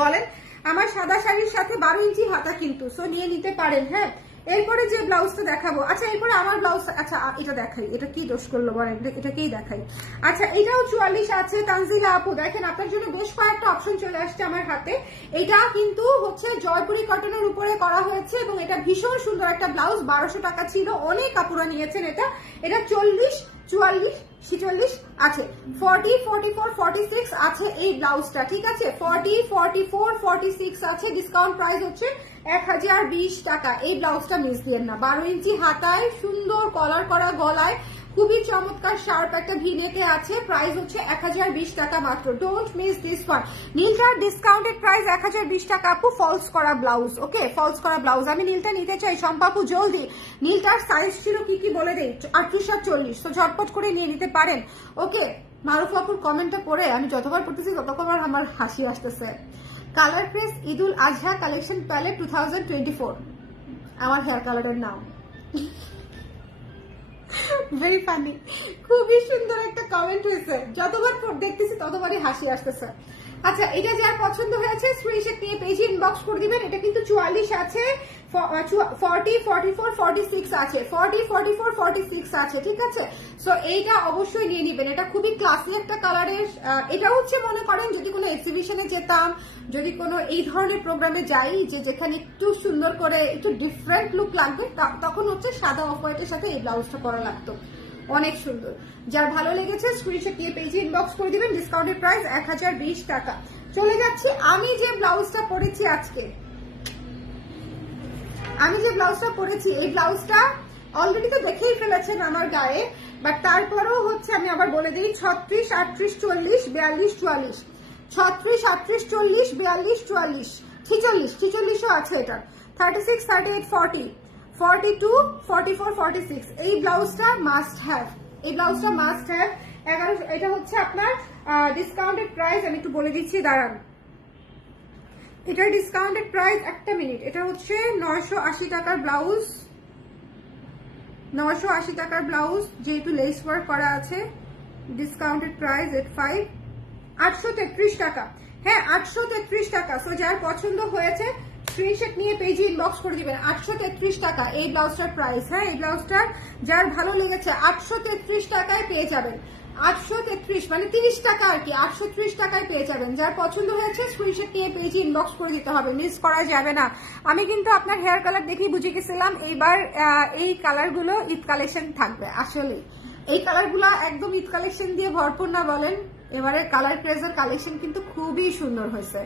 বলেন, আমার সাদা শাড়ির সাথে 12 ইঞ্চি হাতা কিন্তু, সো নিয়ে নিতে পারেন। হ্যাঁ, এরপরে যে ব্লাউজটা দেখাবো, আচ্ছা এরপরে আমার ব্লাউজ, আচ্ছা এটা দেখাই, এটা কি দোষ করলো বলেন, এটাকেই দেখাই। আচ্ছা এটাও 44 আছে। তানজিলা আপু দেখেন আপনার জন্য বেশ কয়েকটা অপশন চলে আসছে আমার হাতে। এটা কিন্তু হচ্ছে জয়পুরি কটনের উপরে করা হয়েছে এবং এটা ভীষণ সুন্দর একটা ব্লাউজ। 1200 টাকা ছিল, অনেক কাপড়া নিয়েছেন এটা। এটা 40, 44, 46 আছে, 40, 44, 46 আছে এই ব্লাউজটা, ঠিক আছে। 40, 44, 46 আছে। ডিসকাউন্ট প্রাইস হচ্ছে 1020 টাকা। এই ব্লাউজটা মিস দিয়েন না। 12 ইঞ্চি হাতায়, সুন্দর কলার করা গলায়, খুবই চমৎকার শার্প একটা ভিনেতে আছে। প্রাইস হচ্ছে 1020 টাকা মাত্র। Don't miss this one. নীলটার ডিসকাউন্টেড প্রাইস 1020 টাকা আপু। ফলস করা ব্লাউজ, ওকে ফলস করা ব্লাউজ। আমি নীলটা নিতে চাই শম্পাপু জলদি। নীলটার সাইজ ছিল কি বলে দেই, 38 আর 40, তো ঝটপট করে নিয়ে নিতে পারেন। ওকে মারুফ আপুর কমেন্টটা পড়ে আমি যতবার পড়তেছি ততবার আমার হাসি আসতেছে। কালার প্রেস ঈদুল আজহা কালেকশন প্যালেট 2024 আমার হেয়ার কালারের নাম। ভেরি ফানি, খুবই সুন্দর একটা কমেন্ট হয়েছে। যতবার দেখতেছি ততবারই হাসি আসতেছে। আচ্ছা এটা যার পছন্দ হয়েছে স্ক্রিনশট নিয়ে পেজে ইনবক্স করে দিবেন। এটা কিন্তু 44 আছে, 40, 44, 46 আছে, 40, 44, 46 আছে, ঠিক আছে। সো এইটা অবশ্যই নিয়ে নিবেন। এটা খুবই ক্লাসি একটা কালারের। এটা হচ্ছে মনে করেন যদি কোনো এক্সিবিশনে যেতাম, যদি কোনো এই ধরনের প্রোগ্রামে যাই যে যেখানে একটু সুন্দর করে একটু ডিফারেন্ট লুক লাগবে, তখন হচ্ছে সাদা অফ হোয়াইটের সাথে এই ব্লাউজটা পরা লাগতো। অনেক সুন্দর। যার ভালো লেগেছে স্ক্রিনশট নিয়ে পেজে ইনবক্স করে দিবেন। ডিসকাউন্টেড প্রাইস 1020 টাকা। চলে যাচ্ছি আমি যে ব্লাউজটা পরেছি আজকে। আমি যে ব্লাউজটা পরেছি এই ব্লাউজটা অলরেডি তো দেখেই ফেলেছেন আমার গায়ে, বাট তারপরেও হচ্ছে আমি আবার বলে দিই 36, 38, 40, 42, 44, 36, 38, 40, 42, 44, 46, 46ও আছে এটা, 36, 38, 40, 42, 44, 46। এই ব্লাউজটা মাস্ট হ্যাভ, এই ব্লাউজটা মাস্ট হ্যাভ। 11, এটা হচ্ছে আপনার ডিসকাউন্টেড প্রাইস, আমি একটু বলে দিচ্ছি দাঁড়ান। এটার ডিসকাউন্টেড প্রাইস, একটা মিনিট, এটা হচ্ছে 980 টাকার ব্লাউজ, 980 টাকার ব্লাউজ, যেহেতু লেস ওয়ার্ক করা আছে। ডিসকাউন্টেড প্রাইস 833 টাকা। হ্যাঁ 833 টাকা। সো যার পছন্দ হয়েছে স্ক্রিনশট নিয়ে পেজে ইনবক্স করে দিবেন। 833 টাকা এই ব্লাউজটার প্রাইস। হ্যাঁ এই ব্লাউজটার যার ভালো লেগেছে 833 টাকায় পেয়ে যাবেন। 833 মানে 30 টাকা আর কি, 830 টাকায় পেয়ে যাবেন। যার পছন্দ হয়েছে স্ক্রিনশট নিয়ে পেজে ইনবক্স করে দিতে হবে, মিস করা যাবে না। আমি কিন্তু আপনার হেয়ার কালার দেখেই বুঝে গেছিলাম এইবার এই কালারগুলো ঈদ কালেকশন থাকবে। আসলে এই কালারগুলো একদম ঈদ কালেকশন দিয়ে ভরপুর না বলেন? এবারে কালার ক্রেজের কালেকশন কিন্তু খুবই সুন্দর হয়েছে।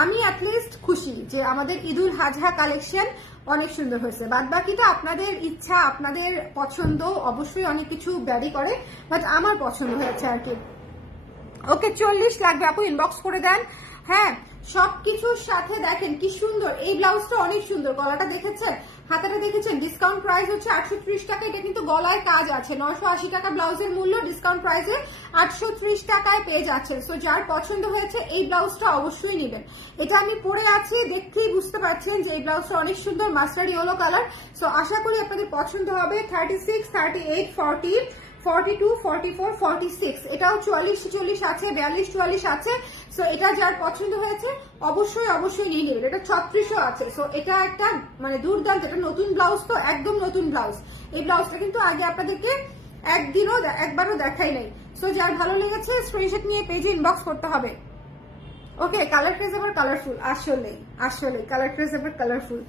আমি অ্যাটলিস্ট খুশি যে আমাদের ঈদুল আজহা কালেকশন অনেক সুন্দর হয়েছে। বাদ বাকিটা আপনাদের ইচ্ছা, আপনাদের পছন্দ অবশ্যই অনেক কিছু ভ্যারি করে, বাট আমার পছন্দ হয়েছে আর কি। ওকে 40 লাগবে আপু, ইনবক্স করে দেন। হ্যাঁ সবকিছুর সাথে দেখেন কি সুন্দর এই ব্লাউজটা, অনেক সুন্দর। গলাটা দেখেছেন, হাতাটা দেখেছেন। ডিসকাউন্ট প্রাইস হচ্ছে 830 টাকা। এটা কিন্তু গলায় কাজ আছে। 980 টাকা ব্লাউজের মূল্য, ডিসকাউন্ট প্রাইসে 830 টাকায় পেয়ে যাচ্ছেন। সো যার পছন্দ হয়েছে এই ব্লাউজটা অবশ্যই নেবেন। এটা আমি পরে আছি, দেখতেই বুঝতে পারছেন যে এই ব্লাউজটা অনেক সুন্দর, মাস্টার্ড ইয়েলো কালার। সো আশা করি আপনাদের পছন্দ হবে। 36, 38, 40, 42, 44, 46, এটাও 44, 46 আছে, 42, 44 আছে। সো এটা যার পছন্দ হয়েছে অবশ্যই অবশ্যই নিয়ে নেবেন। এটা 36ও আছে। সো এটা একটা মানে দুর্দান্ত, এটা নতুন ব্লাউজ, তো একদম নতুন ব্লাউজ। এই ব্লাউজটা কিন্তু আগে আপনাদেরকে একবারও দেখাই নাই। সো যার ভালো লেগেছে স্ক্রিনশট নিয়ে পেজে ইনবক্স করতে হবে। ওকে কালার ক্রেজ আবার কালারফুল, আসলে আসলে কালার ক্রেজ আবার কালারফুল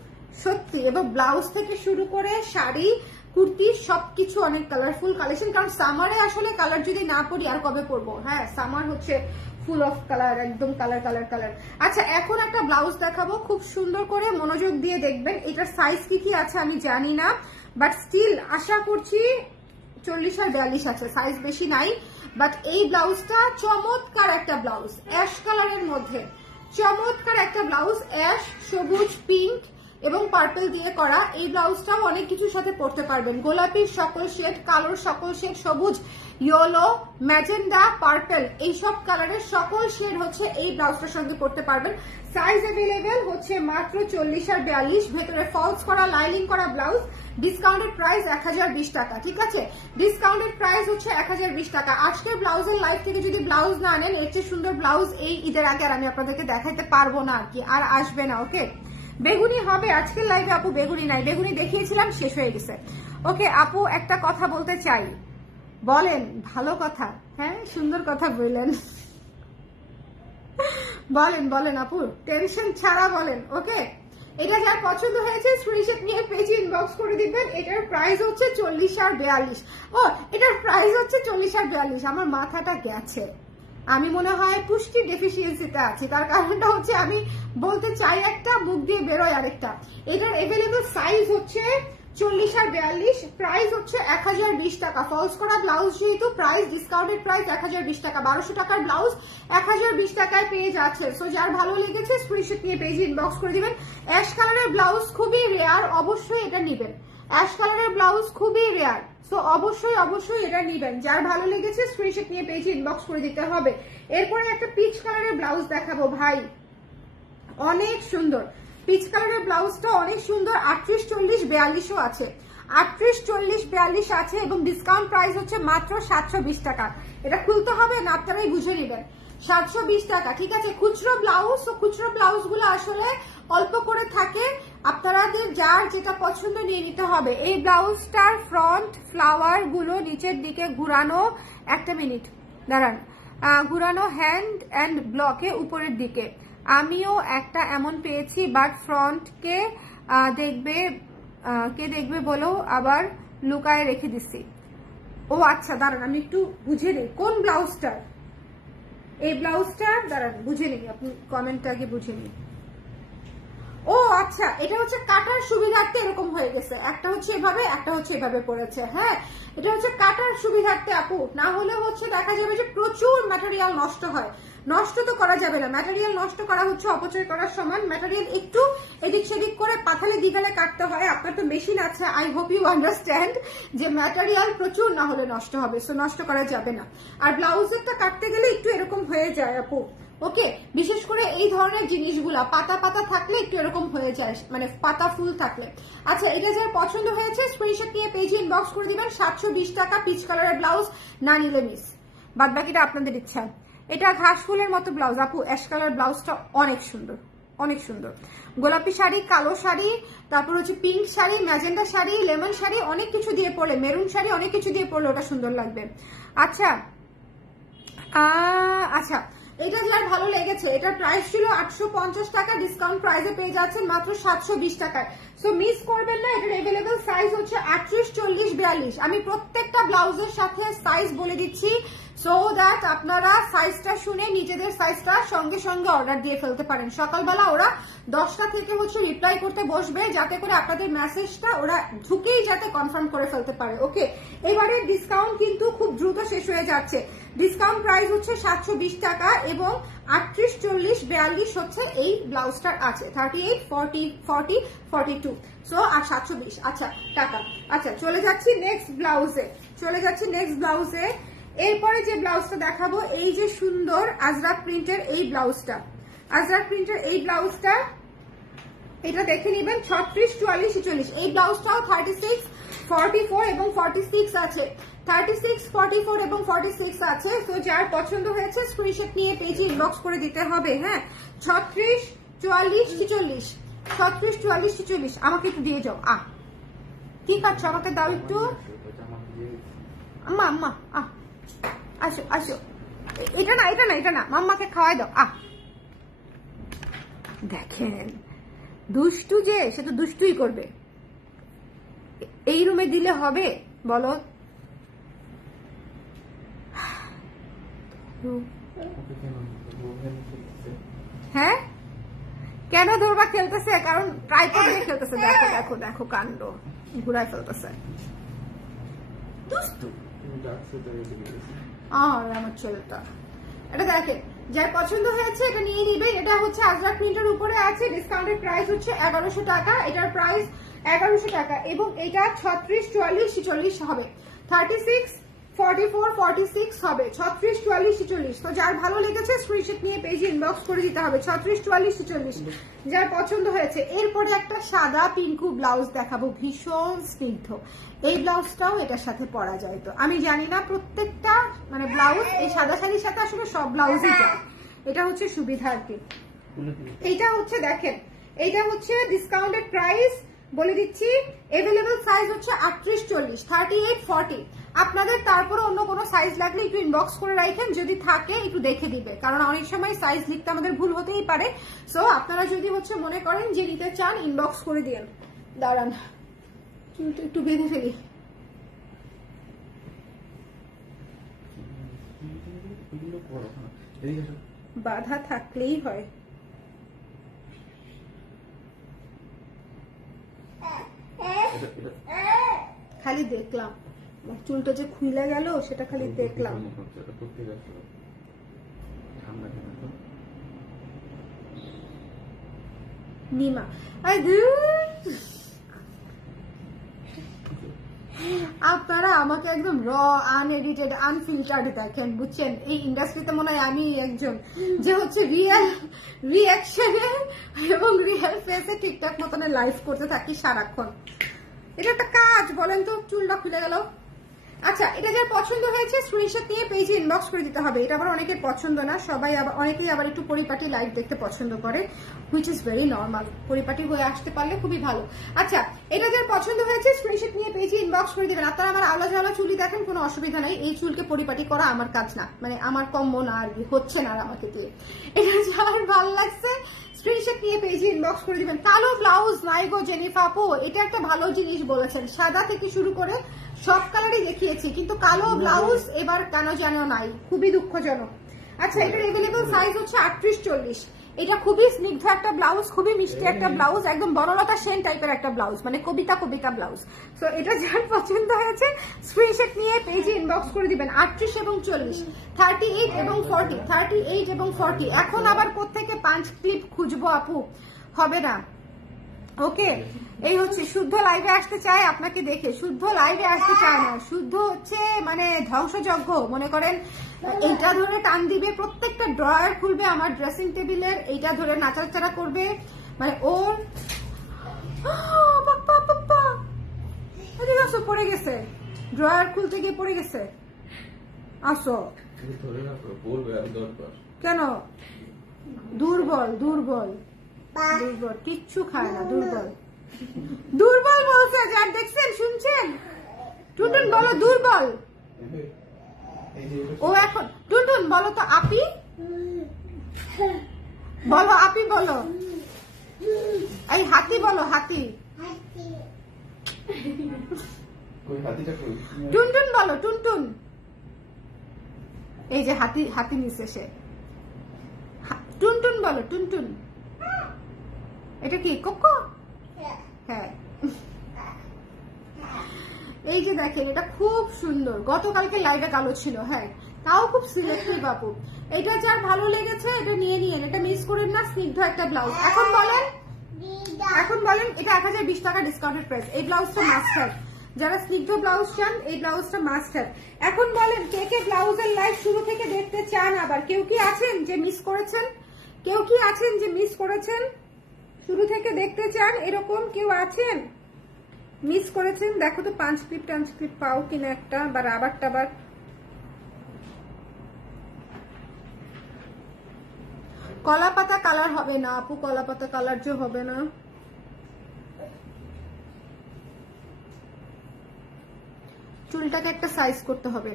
সত্যি। এবং ব্লাউজ থেকে শুরু করে শাড়ি, কুর্তি সবকিছু অনেক কালারফুল কালেকশন। কারণ সামারে আসলে কালার যদি না পরি আর কবে পরবো? হ্যাঁ সামার হচ্ছে ফুল অফ কালার, একদম কালার কালার কালার। আচ্ছা এখন একটা ব্লাউজ দেখাবো, খুব সুন্দর করে মনোযোগ দিয়ে দেখবেন। এটার সাইজ কি আছে আমি জানি না, বাট স্টিল আশা করছি 40 আর 42 আছে, সাইজ বেশি নাই। বাট এই ব্লাউজটা চমৎকার একটা ব্লাউজ, অ্যাশ কালারের মধ্যে চমৎকার একটা ব্লাউজ। অ্যাশ, সবুজ, পিঙ্ক এবং পার্পল দিয়ে করা। এই ব্লাউজটাও অনেক কিছুর সাথে পরতে পারবেন। গোলাপির সকল শেড, কালোর সকল শেড, সবুজ, ইয়েলো, ম্যাজেন্ডা, পার্পল, এইসব কালারের সকল শেড হচ্ছে এই ব্লাউজটার সঙ্গে পরতে পারবেন। সাইজ অ্যাভেলেবেল হচ্ছে মাত্র 40 আর 42। ভেতরে ফলস করা, লাইনিং করা ব্লাউজ। ডিসকাউন্টেড প্রাইস 1020 টাকা, ঠিক আছে। ডিসকাউন্টেড প্রাইস হচ্ছে 1020 টাকা। আজকের ব্লাউজের লাইফ থেকে যদি ব্লাউজ না আনেন, এর চেয়ে সুন্দর ব্লাউজ এই ঈদের আগে আর আমি আপনাদেরকে দেখাইতে পারবো না আর কি, আর আসবে না। ওকে বেগুনি হবে আজকের লাইভে আপু, বেগুনি নাই, বেগুনি দেখিয়েছিলাম শেষ হয়ে গেছে। ওকে আপু একটা কথা বলতে চাই, বলেন। ভালো কথা, হ্যাঁ সুন্দর কথা বললেন, বলেন বলেন আপু, টেনশন ছাড়া বলেন। ওকে এটা যার পছন্দ হয়েছে স্ক্রিনশট নিয়ে পেজে ইনবক্স করে দিবেন। এটার প্রাইস হচ্ছে 40 আর 42। ও এটার প্রাইস হচ্ছে 40 আর 42। আমার মাথাটা গেছে, আমি মনে হয় পুষ্টি ডেফিসিয়েন্সিতে আছি, তার কারণটা হচ্ছে আমি বলতে চাই একটা, মুখ দিয়ে বেরোয় আরেকটা। এটার এভেলেবল সাইজ হচ্ছে 40 আর 42, প্রাইস হচ্ছে 1020 টাকা। ফলস করা ব্লাউজ যেহেতু, প্রাইস ডিসকাউন্টেড প্রাইস 1020 টাকা। 1200 টাকার ব্লাউজ 1020 টাকায় পেয়ে যাচ্ছে। সো যার ভালো লেগেছে স্ক্রিনশট নিয়ে পেজে ইনবক্স করে দিবেন। অ্যাশ কালারের ব্লাউজ খুবই রেয়ার, অবশ্যই এটা নেবেন। অ্যাশ কালারের ব্লাউজ খুবই রেয়ার, সো অবশ্যই অবশ্যই এটা নেবেন। যার ভালো লেগেছে স্ক্রিনশট নিয়ে পেজে ইনবক্স করে দিতে হবে। এরপরে একটা পিচ কালারের ব্লাউজ দেখাবো ভাই, অনেক সুন্দর। পিচ কালারের ব্লাউজটা অনেক সুন্দর। 38, 40, 42ও আছে, 38, 40, 42 আছে এবং ডিসকাউন্ট প্রাইস হচ্ছে মাত্র 720 টাকা। এটা খুলতে হবে না, আপনারাই বুঝে নেবেন। 720 টাকা, ঠিক আছে। খুচরো ব্লাউজ, তো খুচরো ব্লাউজ গুলো আসলে অল্প করে থাকে, আপনাদের যার যেটা পছন্দ নিয়ে নিতে হবে। এই ব্লাউজটার ফ্রন্ট ফ্লাওয়ার গুলো নিচের দিকে ঘুরানো, একটা মিনিট দাঁড়ান, ঘুরানো হ্যান্ড অ্যান্ড ব্লকে উপরের দিকে। আমিও একটা এমন পেয়েছি, বাট ফ্রন্ট কে দেখবে বলো, আবার লুকায় রেখে দিছি। ও আচ্ছা দাঁড়ান, আমি একটু বুঝে নিই কোন ব্লাউজটা। এই ব্লাউজটা দাঁড়ান বুঝে নিই, আপনি কমেন্টটা আগে বুঝে নিই। ও আচ্ছা, এটা হচ্ছে কাটার সুবিধার্থে এরকম হয়ে গেছে, একটা হচ্ছে এভাবে, একটা হচ্ছে এভাবে পড়েছে। হ্যাঁ এটা হচ্ছে কাটার সুবিধার্থে আপু, না হলে হচ্ছে দেখা যাবে যে প্রচুর ম্যাটেরিয়াল নষ্ট হয়। নষ্ট তো করা যাবে না, ম্যাটেরিয়াল নষ্ট করা হচ্ছে অপচয় করার সমান। ম্যাটেরিয়াল একটু এদিক সেদিক করে পাথালে দিগালে কাটতে হয়। আপনার তো মেশিন আছে, আই হোপ ইউ আন্ডারস্ট্যান্ড যে ম্যাটেরিয়াল প্রচুর না হলে নষ্ট হবে, সো নষ্ট করা যাবে না। আর ব্লাউজেরটা কাটতে গেলে একটু এরকম হয়ে যায় আপু। ওকে বিশেষ করে এই ধরনের জিনিসগুলা পাতা পাতা থাকলে একটু এরকম হয়ে যায়, মানে পাতা ফুল থাকলে। আচ্ছা এটা যার পছন্দ হয়েছে স্ক্রিনশট নিয়ে পেজে ইনবক্স করে দিবেন। 720 টাকা পিচ কালারের ব্লাউজ, না নিলে মিস, বাদ বাকিটা আপনাদের ইচ্ছা। এটা ঘাস ফুলের মতো ব্লাউজ আপু, অ্যাশ কালার ব্লাউজটা অনেক সুন্দর, অনেক সুন্দর। গোলাপি শাড়ি, কালো শাড়ি, তারপর হচ্ছে pink sari, magenta sari, lemon sari, অনেক কিছু দিয়ে পরলে, মেরুন শাড়ি, অনেক কিছু দিয়ে পরলে ওটা সুন্দর লাগবে। আচ্ছা আচ্ছা এটা যার ভালো লেগেছে, এটার প্রাইস ছিল 850 টাকা, ডিসকাউন্ট প্রাইসে পেয়ে যাচ্ছেন মাত্র 720 টাকায়। সো মিস করবেন না। এটার এভেলেবল সাইজ হচ্ছে 38, 40, 42। আমি প্রত্যেকটা ব্লাউজের সাথে সাইজ বলে দিচ্ছি, সো দ্যাট আপনারা সাইজটা শুনে নিজেদের সাইজটা সঙ্গে সঙ্গে অর্ডার দিয়ে ফেলতে পারেন। সকালবেলা ওরা 10টা থেকে হচ্ছে রিপ্লাই করতে বসবে, যাতে করে আপনাদের মেসেজটা ওরা ঢুকেই যাতে কনফার্ম করে ফেলতে পারে। ওকে এবারের ডিসকাউন্ট কিন্তু খুব দ্রুত শেষ হয়ে যাচ্ছে। ডিসকাউন্ট প্রাইস হচ্ছে 720 টাকা এবং 38, 40, 42 হচ্ছে এই ব্লাউজটার আছে, 38, 40, 40, 42, সো আর 720 আচ্ছা টাকা। আচ্ছা চলে যাচ্ছি নেক্সট ব্লাউজে, এরপরে যে ব্লাউজটা দেখাবো, এই যে সুন্দর আজরাক প্রিন্টের এই ব্লাউজটা, এটা দেখে নিবেন। 36, 44, 46 এই ব্লাউজটাও 36, 44 এবং 46 আছে, 36, 44 এবং 46 আছে। তো যার পছন্দ হয়েছে স্ক্রিনশট নিয়ে পেজে ইনবক্স করে দিতে হবে। হ্যাঁ 36, 44, 46, 36, 44, 46 আমাকে একটু দিয়ে যাও। ঠিক আছে আমাকে দাও একটু। আম্মা আসো আসো, এটা না মাম্মাকে খাওয়াই দাও। দেখেন দুষ্টু যে, সে তো দুষ্টুই করবে। এই রুমে দিলে হবে বলো? হ্যাঁ কেন ধরবা খেলতেছে? কারণ ট্রাইপড দিয়ে খেলতেছে। দেখো দেখো দেখো কাণ্ড, ঘুরাই ফেলতেছে দুষ্টু। আমার ছেলেটা, এটা দেখেন যার পছন্দ হয়েছে এটা নিয়ে নিবেন। এটা হচ্ছে আজরাক প্রিন্টের উপরে আছে, ডিসকাউন্টেড প্রাইস হচ্ছে 1100 টাকা, এটার প্রাইস 1100 টাকা এবং এটা 36, 44, 46 হবে, 36, 44, 46 হবে, 36, 44, 46। তো যার ভালো লেগেছে স্ক্রিনশট নিয়ে পেজে ইনবক্স করে দিতে হবে। 36, 44, 46 যার পছন্দ হয়েছে। এরপরে একটা সাদা পিঙ্কু ব্লাউজ দেখাবো, ভীষণ স্নিগ্ধ। এই ব্লাউজটাও এটার সাথে পরা যায়। তো আমি জানি না প্রত্যেকটা মানে ব্লাউজ এই সাদা শাড়ির সাথে আসলে সব ব্লাউজই যায়, এটা হচ্ছে সুবিধা আর কি। এইটা হচ্ছে দেখেন এইটা হচ্ছে ডিসকাউন্টেড প্রাইস বলে দিচ্ছি। अवेलेबल সাইজ হচ্ছে 38, 40, 38, 40। আপনাদের তারপরে অন্য কোনো সাইজ লাগলে একটু ইনবক্স করে রাখেন, যদি থাকে একটু দেখে দিবে, কারণ অনেক সময় সাইজ লিখতে আমাদের ভুল হতেই পারে। সো আপনারা যদি হচ্ছে মনে করেন যে নিতে চান ইনবক্স করে দিন। দাঁড়ান কিন্তু একটু বেঁধে ফেলি। বাধা থাকলেই হয়। খালি দেখলাম চুলটা যে খুলে গেল সেটা খালি দেখলাম। নিমা আপনারা আমাকে একদম র আনএডিটেড আনফিল্টার্ড দেখেন, বুঝছেন? এই ইন্ডাস্ট্রিতে মনে হয় আমি একজন যে হচ্ছে রিয়েল রিয়াকশনে এবং রিয়েল ফেসে ঠিকঠাক মতন লাইভ করতে থাকি সারাক্ষণ। এটা একটা কাজ, বলেন তো? চুলটা খুলে গেল। আচ্ছা, এটা যার পছন্দ হয়েছে স্ক্রিনশট নিয়ে পেজে ইনবক্স করে দিতে হবে। এটা আবার অনেকের পছন্দ না, সবাই আবার অনেকেই আবার একটু পরিপাটি লাইভ দেখতে পছন্দ করে, হুইচ ইজ ভেরি নর্মাল। পরিপাটি হয়ে আসতে পারলে খুবই ভালো। আচ্ছা, এটা যার পছন্দ হয়েছে স্ক্রিনশট নিয়ে পেজে ইনবক্স করে দিবেন। আপনারা আমার আওলা ঝাওলা চুলি দেখেন, কোনো অসুবিধা নাই। এই চুলকে পরিপাটি করা আমার কাজ না, মানে আমার কম্য না আর কি, হচ্ছে না আমাকে দিয়ে। এটা যার ভালো লাগছে স্ক্রিনশট নিয়ে পেজে ইনবক্স করে দিবেন। কালো ব্লাউজ নাই গো জেনিফা আপু, এটা একটা ভালো জিনিস বলেছেন। সাদা থেকে শুরু করে সব কালারই দেখিয়েছি, কিন্তু কালো ব্লাউজ এবার কেন যেন নাই, খুবই দুঃখজনক। আচ্ছা, এটার अवेलेबल সাইজ হচ্ছে 38, 40। এটা খুবই স্নিগ্ধ একটা ব্লাউজ, খুবই মিষ্টি একটা ব্লাউজ, একদম বনলতা সেন টাইপের একটা ব্লাউজ, মানে কবিতা কবিতা ব্লাউজ। তো এটা যার পছন্দ হয়েছে স্ক্রিনশট নিয়ে পেজে ইনবক্স করে দিবেন। 38 এবং 40, 38 এবং 40, 38 এবং 40। এখন আবার কোত্থেকে পাঁচ ক্লিপ খুঁজবো আপু, হবে না। ওকে, এই হচ্ছে শুদ্ধ লাইভে আসতে চায় আপনাকে দেখে, শুদ্ধ লাইভে আসতে চায় না। শুদ্ধ হচ্ছে মানে ধ্বংসযজ্ঞ মনে করেন। এইটা ধরে টান দিবে, প্রত্যেকটা ড্রয়ার খুলবে আমার ড্রেসিং টেবিলের, এইটা ধরে নাচাচাড়া করবে, মানে ওর আসো পড়ে গেছে, ড্রয়ার খুলতে গিয়ে পড়ে গেছে। আসো কেন? দুর্বল দুর্বল দুর্বল, কিচ্ছু খায় না, দুর্বল দুর্বল বলছে। যার দেখছেন শুনছেন, টুনটুন বলো দুর্বল। ও এখন টুনটুন বলো তো আপি, বলো আপি, বলো এই হাতি, বলো হাতি। টুনটুন বলো, টুনটুন। এই যে হাতি, হাতি নিচে সে। টুনটুন বলো, টুনটুন। এটা কি কোকো? হ্যাঁ, এই যে দেখেন এটা খুব সুন্দর। গতকালকে লাইভে কালো ছিল, হ্যাঁ, তাও খুব সিলেক্টিভ আপু। এটা যার ভালো লেগেছে এটা নিয়ে নিয়েন, এটা মিস করেন না। স্নিগ্ধ একটা ব্লাউজ। এখন বলেন, এখন বলেন, এটা 1020 টাকা ডিসকাউন্টেড প্রাইস। এই ব্লাউজটা মাস্ট হ্যাভ, যারা স্নিগ্ধ ব্লাউজ চান এই ব্লাউজটা মাস্ট হ্যাভ। এখন বলেন কে কে ব্লাউজের লাইভ শুরু থেকে দেখতে চান? আবার কেউ কি আছেন যে মিস করেছেন? কেউ কি আছেন যে মিস করেছেন, শুরু থেকে দেখতে চান? এরকম কেউ আছেন মিস করেছেন? দেখো তো 5 ক্লিপ টাঞ্চ ক্লিপ পাও কিনা একটা, বা রাবার টাবার। কলা পাতা কালার হবে না আপু, কলা পাতা কালার যে হবে না। চুলটাকে একটা সাইজ করতে হবে।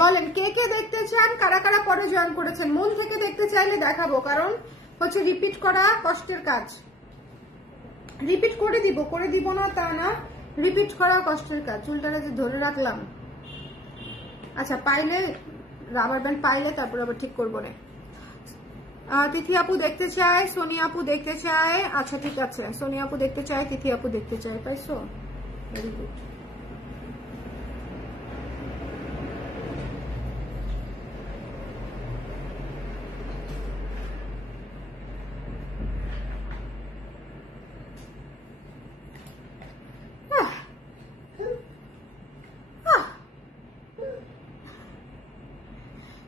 বলেন কে কে দেখতে চান, কারা কারা পরে জয়েন করেছেন। মন থেকে দেখতে চাইলে দেখাবো, কারণ হচ্ছে রিপিট করা কষ্টের কাজ। রিপিট করে দিব না তা না, রিপিট করা কষ্টের কাজ। চুলটাকে যে ধরে রাখলাম। আচ্ছা, পাইলে রাবার ব্যান্ড পাইলে তারপর আবার ঠিক করবো না। তিথি আপু দেখতে চায়, সোনিয়া আপু দেখতে চায়। আচ্ছা ঠিক আছে, সোনিয়া আপু দেখতে চায়, তিথি আপু দেখতে চায়, পাইছো? Very good.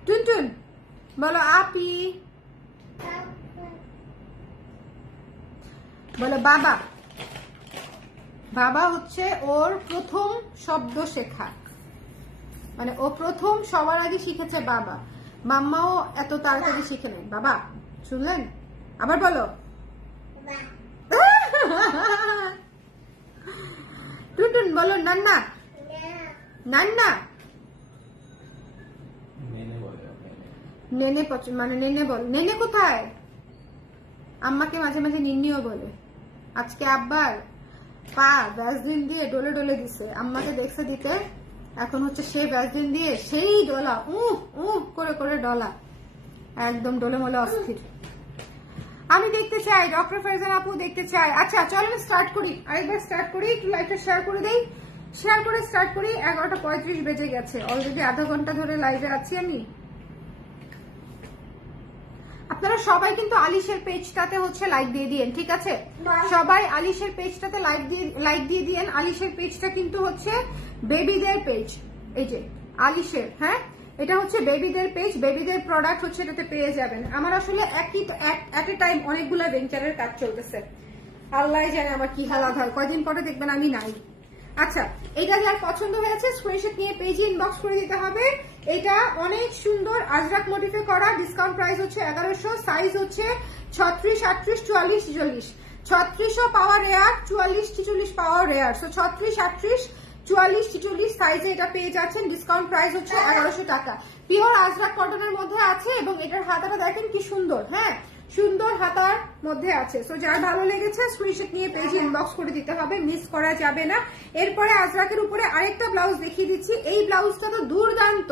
টুনটুন বলো আপি, বলো বাবা। বাবা হচ্ছে ওর প্রথম শব্দ শেখা, মানে ও প্রথম সবার আগে শিখেছে বাবা। মাম্মাও এত তাড়াতাড়ি শিখে নেন। বাবা শুনলেন? আবার বলো টুনটুন বলো নান্না, নান্না। নেনে মানে নেনে বল, নেনে কোথায়? আম্মাকে মাঝে মাঝে নিন্নিও বলে। আজকে আব্বার পা ভ্যাসলিন দিয়ে ডলে ডলে দিছে, আম্মাকে দেখছে দিতে, এখন হচ্ছে সে ভ্যাসলিন দিয়ে সেই ডলা করে করে ডলা, একদম ডলে মলে অস্থির। আমি দেখতে চাই, ডক্টর ফেরজান আপু দেখতে চাই। আচ্ছা চলো স্টার্ট করি, আরেকবার স্টার্ট করি, একটু লাইভটা শেয়ার করে দেই, শেয়ার করে স্টার্ট করি। 11:35 বেজে গেছে, অলরেডি আধা ঘন্টা ধরে লাইভে আছি আমি। আপনারা সবাই কিন্তু আলিশের পেজটাতে হচ্ছে লাইক দিয়ে দিয়েন, ঠিক আছে? সবাই আলিশের পেজটাতে লাইক দিয়ে দিয়েন। আলিশের পেজটা কিন্তু হচ্ছে বেবিদের পেজ, এই যে আলিশের, হ্যাঁ এটা হচ্ছে বেবিদের পেজ, বেবিদের প্রোডাক্ট হচ্ছে এটাতে পেয়ে যাবেন। আমার আসলে এট এ টাইম অনেকগুলো ভেঞ্চারের কাজ চলতেছে, আল্লাহ জানে আমার কি হালাত হয়, কয়দিন পরে দেখবেন আমি নাই। আচ্ছা এটা যার পছন্দ হয়েছে স্ক্রিনশট নিয়ে পেজে ইনবক্স করে দিতে হবে। এটা অনেক সুন্দর আজরাক মোটিফে করা, ডিসকাউন্ট প্রাইস হচ্ছে 1100, সাইজ হচ্ছে 36, 38, 44, 44, 3600 পাওয়ার রেয়ার, 44, 46 পাওয়ার রেয়ার, সো 36, 38, 44, 46 সাইজে এটা পেয়ে যাচ্ছেন। ডিসকাউন্ট প্রাইস হচ্ছে 1100 টাকা। পিওর আজরাক কটনের মধ্যে আছে এবং এটার হাতাটা দেখেন কি সুন্দর, হ্যাঁ সুন্দর হাতার মধ্যে আছে। সো যার ভালো লেগেছে স্ক্রিনশট নিয়ে পেজে ইনবক্স করে দিতে হবে, মিস করা যাবে না। এরপরে আজরাকের উপরে আরেকটা ব্লাউজ দেখিয়ে দিচ্ছি। এই ব্লাউজটা তো দুর্দান্ত,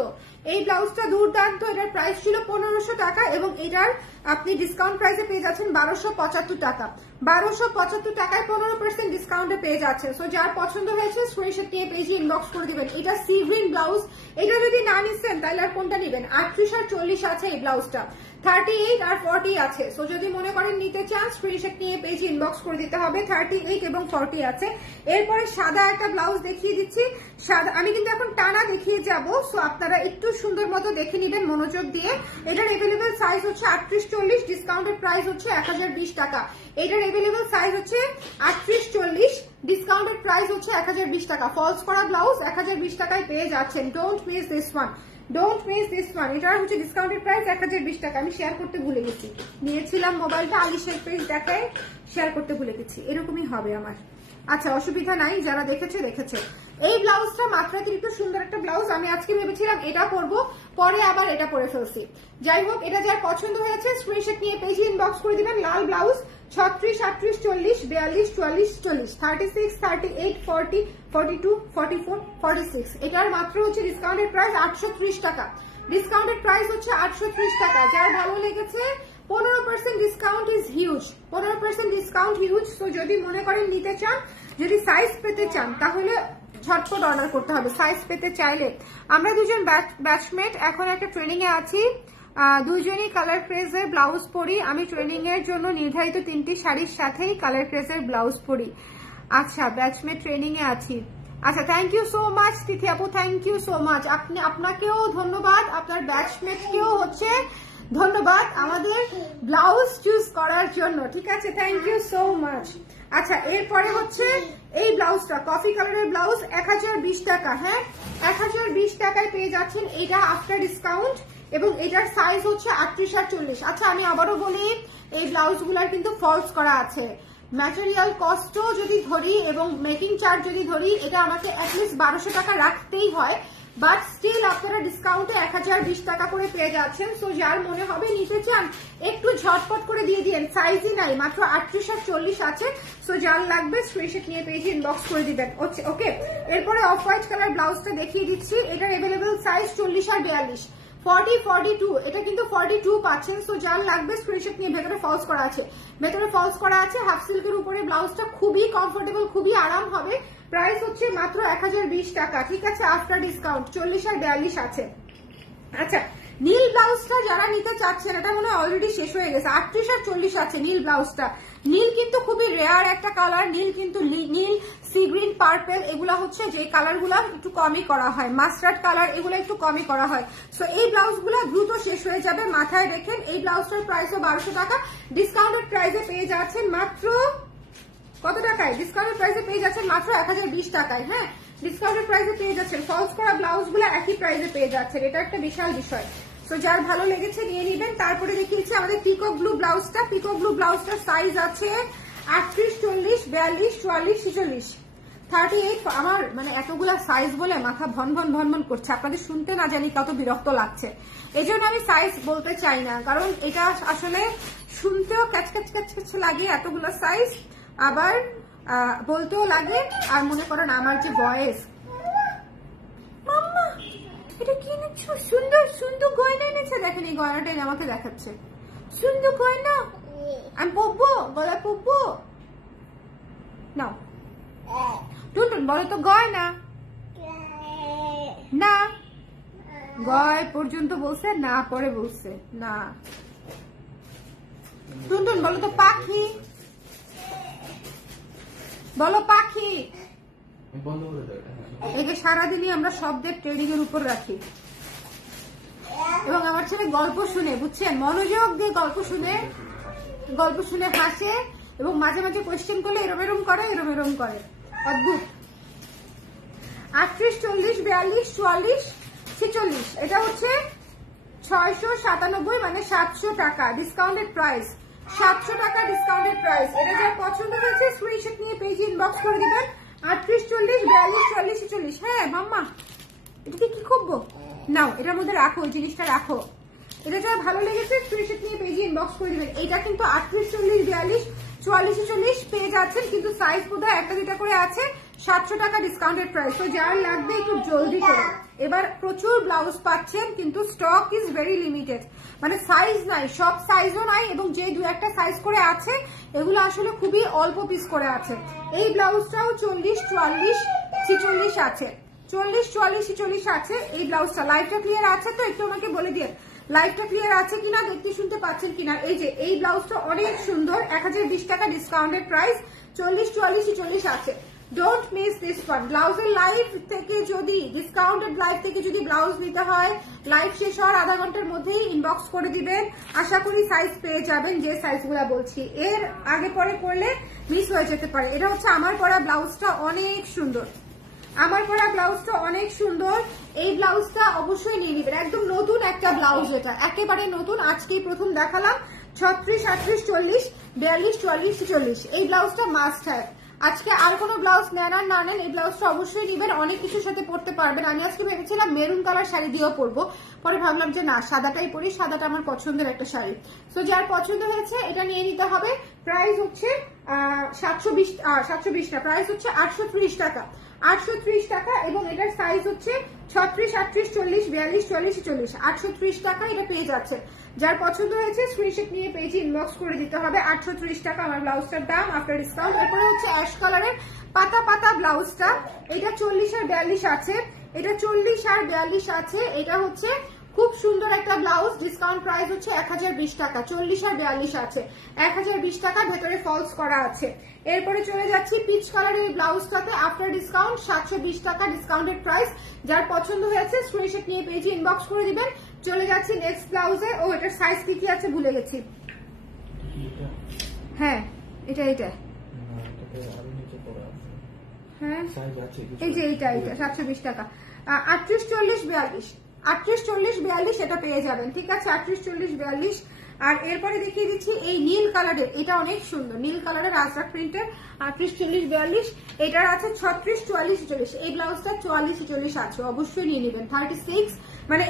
এই ব্লাউজটা দুর্দান্ত। এটার প্রাইস ছিল 1500 টাকা এবং এটার আপনি ডিসকাউন্ট প্রাইসে পেয়ে যাচ্ছেন 1275 টাকা। 1275 টাকায় 15% ডিসকাউন্টে পেয়ে যাচ্ছেন। সো যার পছন্দ হয়েছে স্ক্রিনশট নিয়ে পেজে ইনবক্স করে দিবেন। এটা সি গ্রিন ব্লাউজ, এটা যদি না নিচ্ছেন তাহলে আর কোনটা নেবেন? 38 আর 40 আছে এই ব্লাউজটা, 38 আর 40 আছে। সো যদি মনে করেন নিতে চান স্ক্রিনশট নিয়ে পেজে ইনবক্স করে দিতে হবে। 38 এবং 40 আছে। এরপরে সাদা একটা ব্লাউজ দেখিয়ে দিচ্ছি, সাদা আমি কিন্তু এখন টানা দেখিয়ে যাব, সো আপনারা একটু সুন্দর মতো দেখে নেবেন মনোযোগ দিয়ে। এটার এভেলেবেল সাইজ হচ্ছে 38, 40, ডিসকাউন্টেড প্রাইস হচ্ছে 1020 টাকা। এটার এভেলেবেল সাইজ হচ্ছে 38, 40, ডিসকাউন্টেড প্রাইস হচ্ছে 1020 টাকা। ফলস করা ব্লাউজ 1020 টাকায় পেয়ে যাচ্ছেন। Don't miss this one, don't miss this one. এটার হচ্ছে ডিসকাউন্টেড প্রাইস 1020 টাকা। আমি শেয়ার করতে ভুলে গেছি, নিয়েছিলাম মোবাইলটা, আলিশের পেজ দেখায় শেয়ার করতে ভুলে গেছি, এরকমই হবে আমার। আচ্ছা অসুবিধা নাই, যারা দেখেছে দেখেছে। এই ব্লাউজটা মাত্রাতিরিক্ত সুন্দর একটা ব্লাউজ। আমি আজকে ভেবেছিলাম এটা পরবো, পরে আবার এটা পরে ফেলছি। যাই হোক, এটা যার পছন্দ হয়েছে স্ক্রিনশট নিয়ে পেজে ইনবক্স করে দিবেন। লাল ব্লাউজ 36, 38, 40, 42, 44, 40, 36, 38, 40, 42, 44, 46। এটার মাত্র হচ্ছে ডিসকাউন্টেড প্রাইস 830 টাকা। ডিসকাউন্টেড প্রাইস হচ্ছে 830 টাকা। যার ভালো লেগেছে 15% discount is huge, 15% discount huge. তো যদি মনে করেন নিতে চান, যদি সাইজ পেতে চান তাহলে ঝটপট অর্ডার করতে হবে। সাইজ পেতে চাইলে আমরা দুজন ব্যাচমেট এখন একটা ট্রেনিং এ আছি, দুইজনই কালার ক্রেজের ব্লাউজ পরি। আমি ট্রেনিং এর জন্য নির্ধারিত 3টি শাড়ির সাথেই কালার ক্রেজের ব্লাউজ পরি। আচ্ছা ব্যাচমেট ট্রেনিং এ আছি। আচ্ছা থ্যাংক ইউ সো মাচ তিথি আপু, থ্যাংক ইউ সো মাচ। আপনাকেও ধন্যবাদ, আপনার ব্যাচমেটকেও হচ্ছে ধন্যবাদ আমাদের ব্লাউজ চুজ করার জন্য, ঠিক আছে? Thank you so much. আচ্ছা এরপরে হচ্ছে এই ব্লাউজটা কফি কালারের ব্লাউজ 1020 টাকা। হ্যাঁ 1020 টাকায় পেয়ে যাচ্ছেন এটা আফটার ডিসকাউন্ট এবং এটার সাইজ হচ্ছে 38 আর 40। আচ্ছা আমি আবারও বলি, এই ব্লাউজগুলোর কিন্তু ফলস করা আছে। ম্যাটেরিয়াল কস্টও যদি ধরি এবং মেকিং চার্জ যদি ধরি, এটা আমাকে অ্যাটলিস্ট 1200 টাকা রাখতেই হয়, বাট স্টিল আপনারা ডিসকাউন্টে 1020 টাকা করে পেয়ে যাচ্ছেন। সো যার মনে হবে নিতে চান একটু ঝটপট করে দিয়ে দিন, সাইজই নাই, মাত্র 38 আর 40 আছে। সো যার লাগবে স্ক্রিনশট নিয়ে পেজে ইনবক্স করে দিবেন। ওকে এরপরে অফ হোয়াইট কালার ব্লাউজটা দেখিয়ে দিচ্ছি। এটার এভেলেবেল সাইজ 40 আর 42, 40, 42, এটা কিন্তু 42 পাচ্ছেন। সো যার লাগবে স্ক্রিনশট নিয়ে, ভেতরে ফলস করা আছে, ভেতরে ফলস করা আছে। হাফ সিল্কের উপরে ব্লাউজটা খুবই কমফোর্টেবল, খুবই আরাম হবে। প্রাইস হচ্ছে মাত্র 1020 টাকা, ঠিক আছে? আফটার ডিসকাউন্ট 40 আর 42 আছে। আচ্ছা নীল ব্লাউজটা যারা নিতে চাচ্ছেন, এটা মনে হয় অলরেডি শেষ হয়ে গেছে। 38 আর 40 আছে নীল ব্লাউজটা। নীল কিন্তু খুবই রেয়ার একটা কালার, নীল কিন্তু নীল, সি গ্রিন, পার্পেল, এগুলা হচ্ছে যে কালার গুলা একটু কমই করা হয়। মাস্টার্ড কালার এগুলো একটু কমই করা হয়। সো এই ব্লাউজ গুলা দ্রুত শেষ হয়ে যাবে, মাথায় রেখেন। এই ব্লাউজটার প্রাইসও 1200 টাকা। ডিসকাউন্টেড প্রাইসে পেয়ে যাচ্ছেন মাত্র কত টাকায়? ডিসকাউন্টেড প্রাইসে পেয়ে যাচ্ছেন মাত্র 1020 টাকায়। হ্যাঁ ডিসকাউন্টেড প্রাইসে পেয়ে যাচ্ছেন। ফলস করা ব্লাউজ গুলো একই প্রাইসে পেয়ে যাচ্ছেন, এটা একটা বিশাল বিষয়। তো যার ভালো লেগেছে নিয়ে নিবেন। তারপরে দেখিয়েছি আমাদের পিকক ব্লু ব্লাউজটা। পিকক ব্লু ব্লাউজটার সাইজ আছে 38, 40, 42, 44, 46, 38। আমার মানে এতগুলা সাইজ বলে মাথা ভন ভন ভন ভন করছে, আপনাদের শুনতে না জানি কত বিরক্ত লাগছে। এই জন্য আমি সাইজ বলতে চাই না, কারণ এটা আসলে শুনতেও ক্যাচ ক্যাচ ক্যাচ ক্যাচ লাগে এতগুলো সাইজ, আবার বলতেও লাগে। আর মনে করেন আমার যে ভয়েস, মাম্মা এটা কি এনেছো, সুন্দর সুন্দর গয়না এনেছে, দেখেন এই গয়নাটা এনে আমাকে দেখাচ্ছে, সুন্দর গয়না, আমি পরবো, গলায় পরবো। নাও টুনটুন বলো তো গয়না না, গয় পর্যন্ত বলছে না, পরে বলছে না। টুনটুন বলো তো পাখি, বলো পাখি। একে সারাদিনই আমরা শব্দের ট্রেডিং এর উপর রাখি, এবং আমার ছেলে গল্প শুনে, বুঝছেন, মনোযোগ দিয়ে গল্প শুনে হাসে, এবং মাঝে মাঝে কোয়েশ্চেন করলে এরম এরম করে, এরম এরম করে, অদ্ভুত। 38, 40, 42, 44, 46, এটা হচ্ছে 697, মানে 700 টাকা ডিসকাউন্টেড প্রাইস, 700 টাকা ডিসকাউন্টেড প্রাইস। এটা যার পছন্দ হয়েছে স্ক্রিনশট নিয়ে পেজে ইনবক্স করে দিবেন। 38, 40, 42, 44, 46। হ্যাঁ মাম্মা এটাকে কি করবো, নাও এটার মধ্যে রাখো, ওই জিনিসটা রাখো। এটা যার ভালো লেগেছে স্ক্রিনশট নিয়ে পেজে ইনবক্স করে দিবেন। এটা কিন্তু 38, 40, 42, 44, 46 পেয়ে যাচ্ছেন, কিন্তু সাইজ বোধহয় একটা দুটা করে আছে। 700 টাকা ডিসকাউন্টেড প্রাইস, তো যার লাগবে একটু জলদি করে। এবার প্রচুর ব্লাউজ পাচ্ছেন, কিন্তু স্টক ইজ ভেরি লিমিটেড, মানে সাইজ নাই, সব সাইজও নাই, এবং যে দু একটা সাইজ করে আছে এগুলো আসলে খুবই অল্প পিস করে আছে। এই ব্লাউজটাও 40, 44, 46 আছে, 40, 44, 46 আছে এই ব্লাউজটা। লাইভটা ক্লিয়ার আছে তো, একটু আমাকে বলে দিয়ে লাইভটা ক্লিয়ার আছে কিনা, দেখতে শুনতে পাচ্ছেন কিনা। এই যে এই ব্লাউজটা অনেক সুন্দর, 1020 টাকা ডিসকাউন্টেড প্রাইস, 40, 44, 46 আছে। Don't miss this one. ব্লাউজের লাইভ থেকে যদি, ডিসকাউন্টেড লাইভ থেকে যদি ব্লাউজ নিতে হয়, লাইভ শেষ হওয়ার আধা ঘন্টার মধ্যেই ইনবক্স করে দিবেন, আশা করি সাইজ পেয়ে যাবেন, যে সাইজগুলো বলছি। এর আগে পরে করলে মিস হয়ে যেতে পারে। এটা হচ্ছে আমার পরা ব্লাউজটা, অনেক সুন্দর, আমার পরা ব্লাউজটা অনেক সুন্দর। এই ব্লাউজটা অবশ্যই নিয়ে নিবেন, একদম নতুন একটা ব্লাউজ, এটা একেবারে নতুন, আজকেই প্রথম দেখালাম। 36, 38, 40, 42, 44, 46 এই ব্লাউজটা মাস্ট হ্যাভ। আজকে আর কোনো ব্লাউজ নেন আর না নেন, এই ব্লাউজটা অবশ্যই নিবেন, অনেক কিছুর সাথে পরতে পারবেন। আমি আজকে ভেবেছিলাম মেরুন কালার শাড়ি দিয়েও পরবো, পরে ভাবলাম যে না, সাদাটাই পরি, সাদাটা আমার পছন্দের একটা শাড়ি। তো যার পছন্দ হয়েছে এটা নিয়ে নিতে হবে। প্রাইস হচ্ছে 720 না, প্রাইস হচ্ছে 830 টাকা, 830 টাকা, এবং এটার সাইজ হচ্ছে 36, 38, 40, 42, 44, 46, 830 টাকা এটা পেয়ে যাচ্ছে। যার পছন্দ হয়েছে স্ক্রিনশট নিয়ে পেজে ইনবক্স করে দিতে হবে। 830 টাকা আমার ব্লাউজটার দাম আফটার ডিসকাউন্ট। এরপরে হচ্ছে অ্যাশ কালারের পাতা পাতা ব্লাউজটা, এটা 40 আর 42 আছে, এটা 40 আর 42 আছে। এটা হচ্ছে খুব সুন্দর একটা ব্লাউজ, ডিসকাউন্ট প্রাইস হচ্ছে 1020 টাকা, 40 আর 42 আছে, 1020 টাকা, ভেতরে ফলস করা আছে। এরপরে চলে যাচ্ছি পিচ কালারের ব্লাউজটাতে, আফটার ডিসকাউন্ট 720 টাকা ডিসকাউন্টেড প্রাইস। যার পছন্দ হয়েছে স্ক্রিনশট নিয়ে পেজে ইনবক্স করে দিবেন। চলে যাচ্ছি নেক্সট ব্লাউজে। ও এটার সাইজ কি কি আছে ভুলে গেছি। হ্যাঁ এটা হ্যাঁ এই যে এইটা 720 টাকা, 38, 40, 42, 38, 40, 42 এটা পেয়ে যাবেন, ঠিক আছে, 38, 40, 42। আর এরপরে দেখিয়ে দিচ্ছি এই নীল কালারের, এটা অনেক সুন্দর, নীল কালারের আজরাক প্রিন্টের, 38, 40, 42 এটার আছে 36, 44, 46। এই ব্লাউজটা 44, 46 আছে, অবশ্যই নিয়ে নেবেন। 36 মানে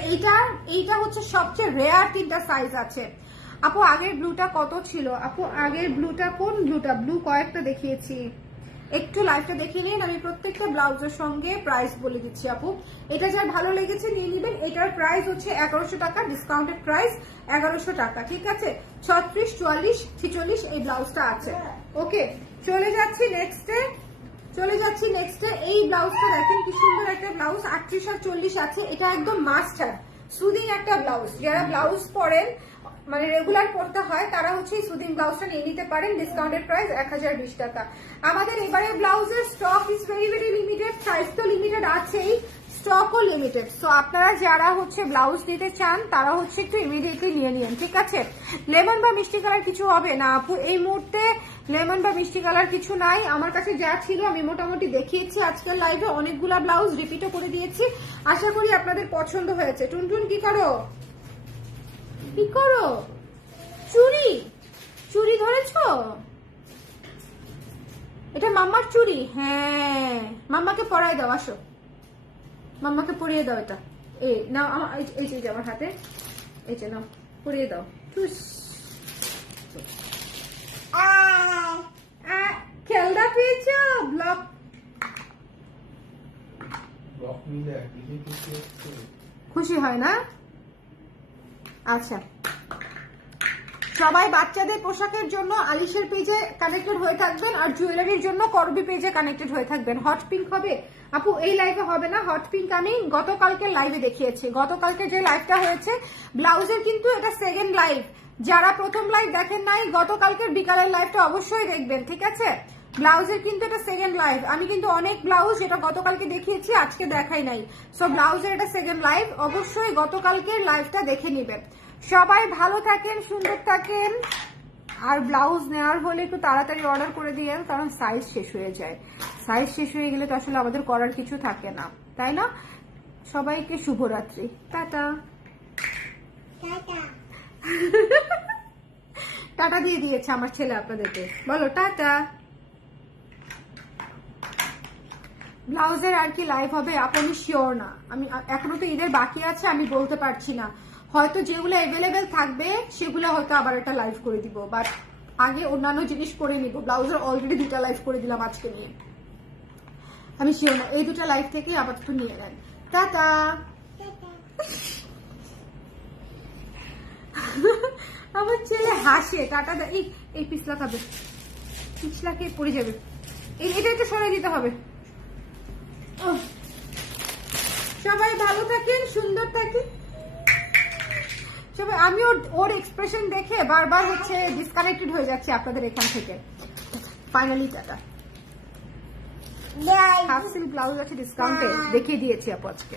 এইটা হচ্ছে সবচেয়ে রেয়ার তিনটা সাইজ আছে। আপু আগের ব্লুটা কত ছিল? আপু আগের ব্লুটা কোন ব্লুটা? ব্লু কয়েকটা দেখিয়েছি, একটু লাইভটা দেখে নিন, আমি প্রত্যেকটা ব্লাউজের সঙ্গে প্রাইস বলে দিচ্ছি। আপু এটা যার ভালো লেগেছে নিয়ে নেবেন। এটার প্রাইস হচ্ছে 1100 টাকা, ডিসকাউন্টেড প্রাইস 1100 টাকা, ঠিক আছে। 36, 44, 46 এই ব্লাউজটা আছে। ওকে চলে যাচ্ছি নেক্সটে। এই ব্লাউজটা দেখেন কি সুন্দর একটা ব্লাউজ, 38 আর 40 আছে। এটা একদম মাস্ট হ্যাভ, সুদিং একটা ব্লাউজ। যারা ব্লাউজ পরেন, মানে রেগুলার পড়তে হয়, তারা হচ্ছে এই সুদিং ব্লাউজটা নিয়ে নিতে পারেন, ডিসকাউন্টেড প্রাইস 1020 টাকা। আমাদের এবারে ব্লাউজের stock is very very limited, size তো লিমিটেড আছেই, স্টকও লিমিটেড। সো আপনারা যারা হচ্ছে ব্লাউজ নিতে চান তারা হচ্ছে একটু ইমিডিয়েটলি নিয়ে নিন, ঠিক আছে। লেমন বা মিষ্টি কালার কিছু হবে না আপু, এই মুহূর্তে লেমন বা মিষ্টি কালার কিছু নাই। আমার কাছে যা ছিল আমি মোটামুটি দেখিয়েছি আজকের লাইভে, অনেকগুলা ব্লাউজ রিপিটও করে দিয়েছি, আশা করি আপনাদের পছন্দ হয়েছে। টুনটুন কি করো? চুরি ধরেছো? এটা মাম্মার চুড়ি। হ্যাঁ, মাম্মাকে পরাই দাও, আসো মাম্মাকে পরিয়ে দাও। এটা এই নাও, আমার এই যে আমার হাতে, এই যে নাও, পরিয়ে দাও। খেলনা পেয়েছ? ব্লক খুশি হয় না? আচ্ছা, সবাই বাচ্চাদের পোশাকের জন্য আলিশের পেজে কানেক্টেড হয়ে থাকবেন, আর জুয়েলারির জন্য করবি পেজে কানেক্টেড হয়ে থাকবেন। হট পিঙ্ক হবে আপু, এই লাইভে হবে না। হট পিঙ্ক আমি গতকালকে লাইভে দেখিয়েছি। গতকালকে যে লাইভটা হয়েছে ব্লাউজের, কিন্তু এটা সেকেন্ড লাইভ। যারা প্রথম লাইভ দেখেন নাই, গতকালকের বিকালের লাইভটা অবশ্যই দেখবেন, ঠিক আছে? ব্লাউজের কিন্তু এটা সেকেন্ড লাইভ। আমি কিন্তু অনেক ব্লাউজ এটা গতকালকে দেখিয়েছি, আজকে দেখাই নাই। সো ব্লাউজের এটা সেকেন্ড লাইভ, অবশ্যই গতকালকের লাইভটা দেখে নিবেন। সবাই ভালো থাকেন, সুন্দর থাকেন। আর ব্লাউজ নেওয়ার হলে একটু তাড়াতাড়ি অর্ডার করে দিয়েন, কারণ সাইজ শেষ হয়ে যায়। সাইজ শেষ হয়ে গেলে তো আসলে আমাদের করার কিছু থাকে না, তাই না? সবাইকে শুভরাত্রি, টাটা। টাটা দিয়ে দিয়েছে আমার ছেলে আপনাদেরকে, বলো টাটা। ব্লাউজের আর কি লাইভ হবে আমি শিওর না। আমি এখনো তো ঈদের বাকি আছে, আমি বলতে পারছি না। হয়তো যেগুলো অ্যাভেলেবেল থাকবে সেগুলো হয়তো আবার একটা লাইভ করে দিব, বাট আগে অন্যান্য জিনিস করে নিব। ব্লাউজের অলরেডি 2টা লাইভ করে দিলাম আজকে নিয়ে, আমি শিওর না। এই 2টা লাইভ থেকে আপাতত নিয়ে নেন। টাটা। আমার ছেলে হাসে, টাটা। এই পিছলা খাবে, পিছলাকে পড়ে যাবে। এটা একটু সরাই দিতে হবে। সবাই ভালো থাকেন, সুন্দর থাকেন সবাই। আমি ওর এক্সপ্রেশন দেখে বারবার হচ্ছে ডিসকানেক্টেড হয়ে যাচ্ছে আপনাদের এখান থেকে। Finally tata. Half silk blouse আছে ডিসকাউন্টে, দেখিয়ে দিয়েছি আপু আজকে।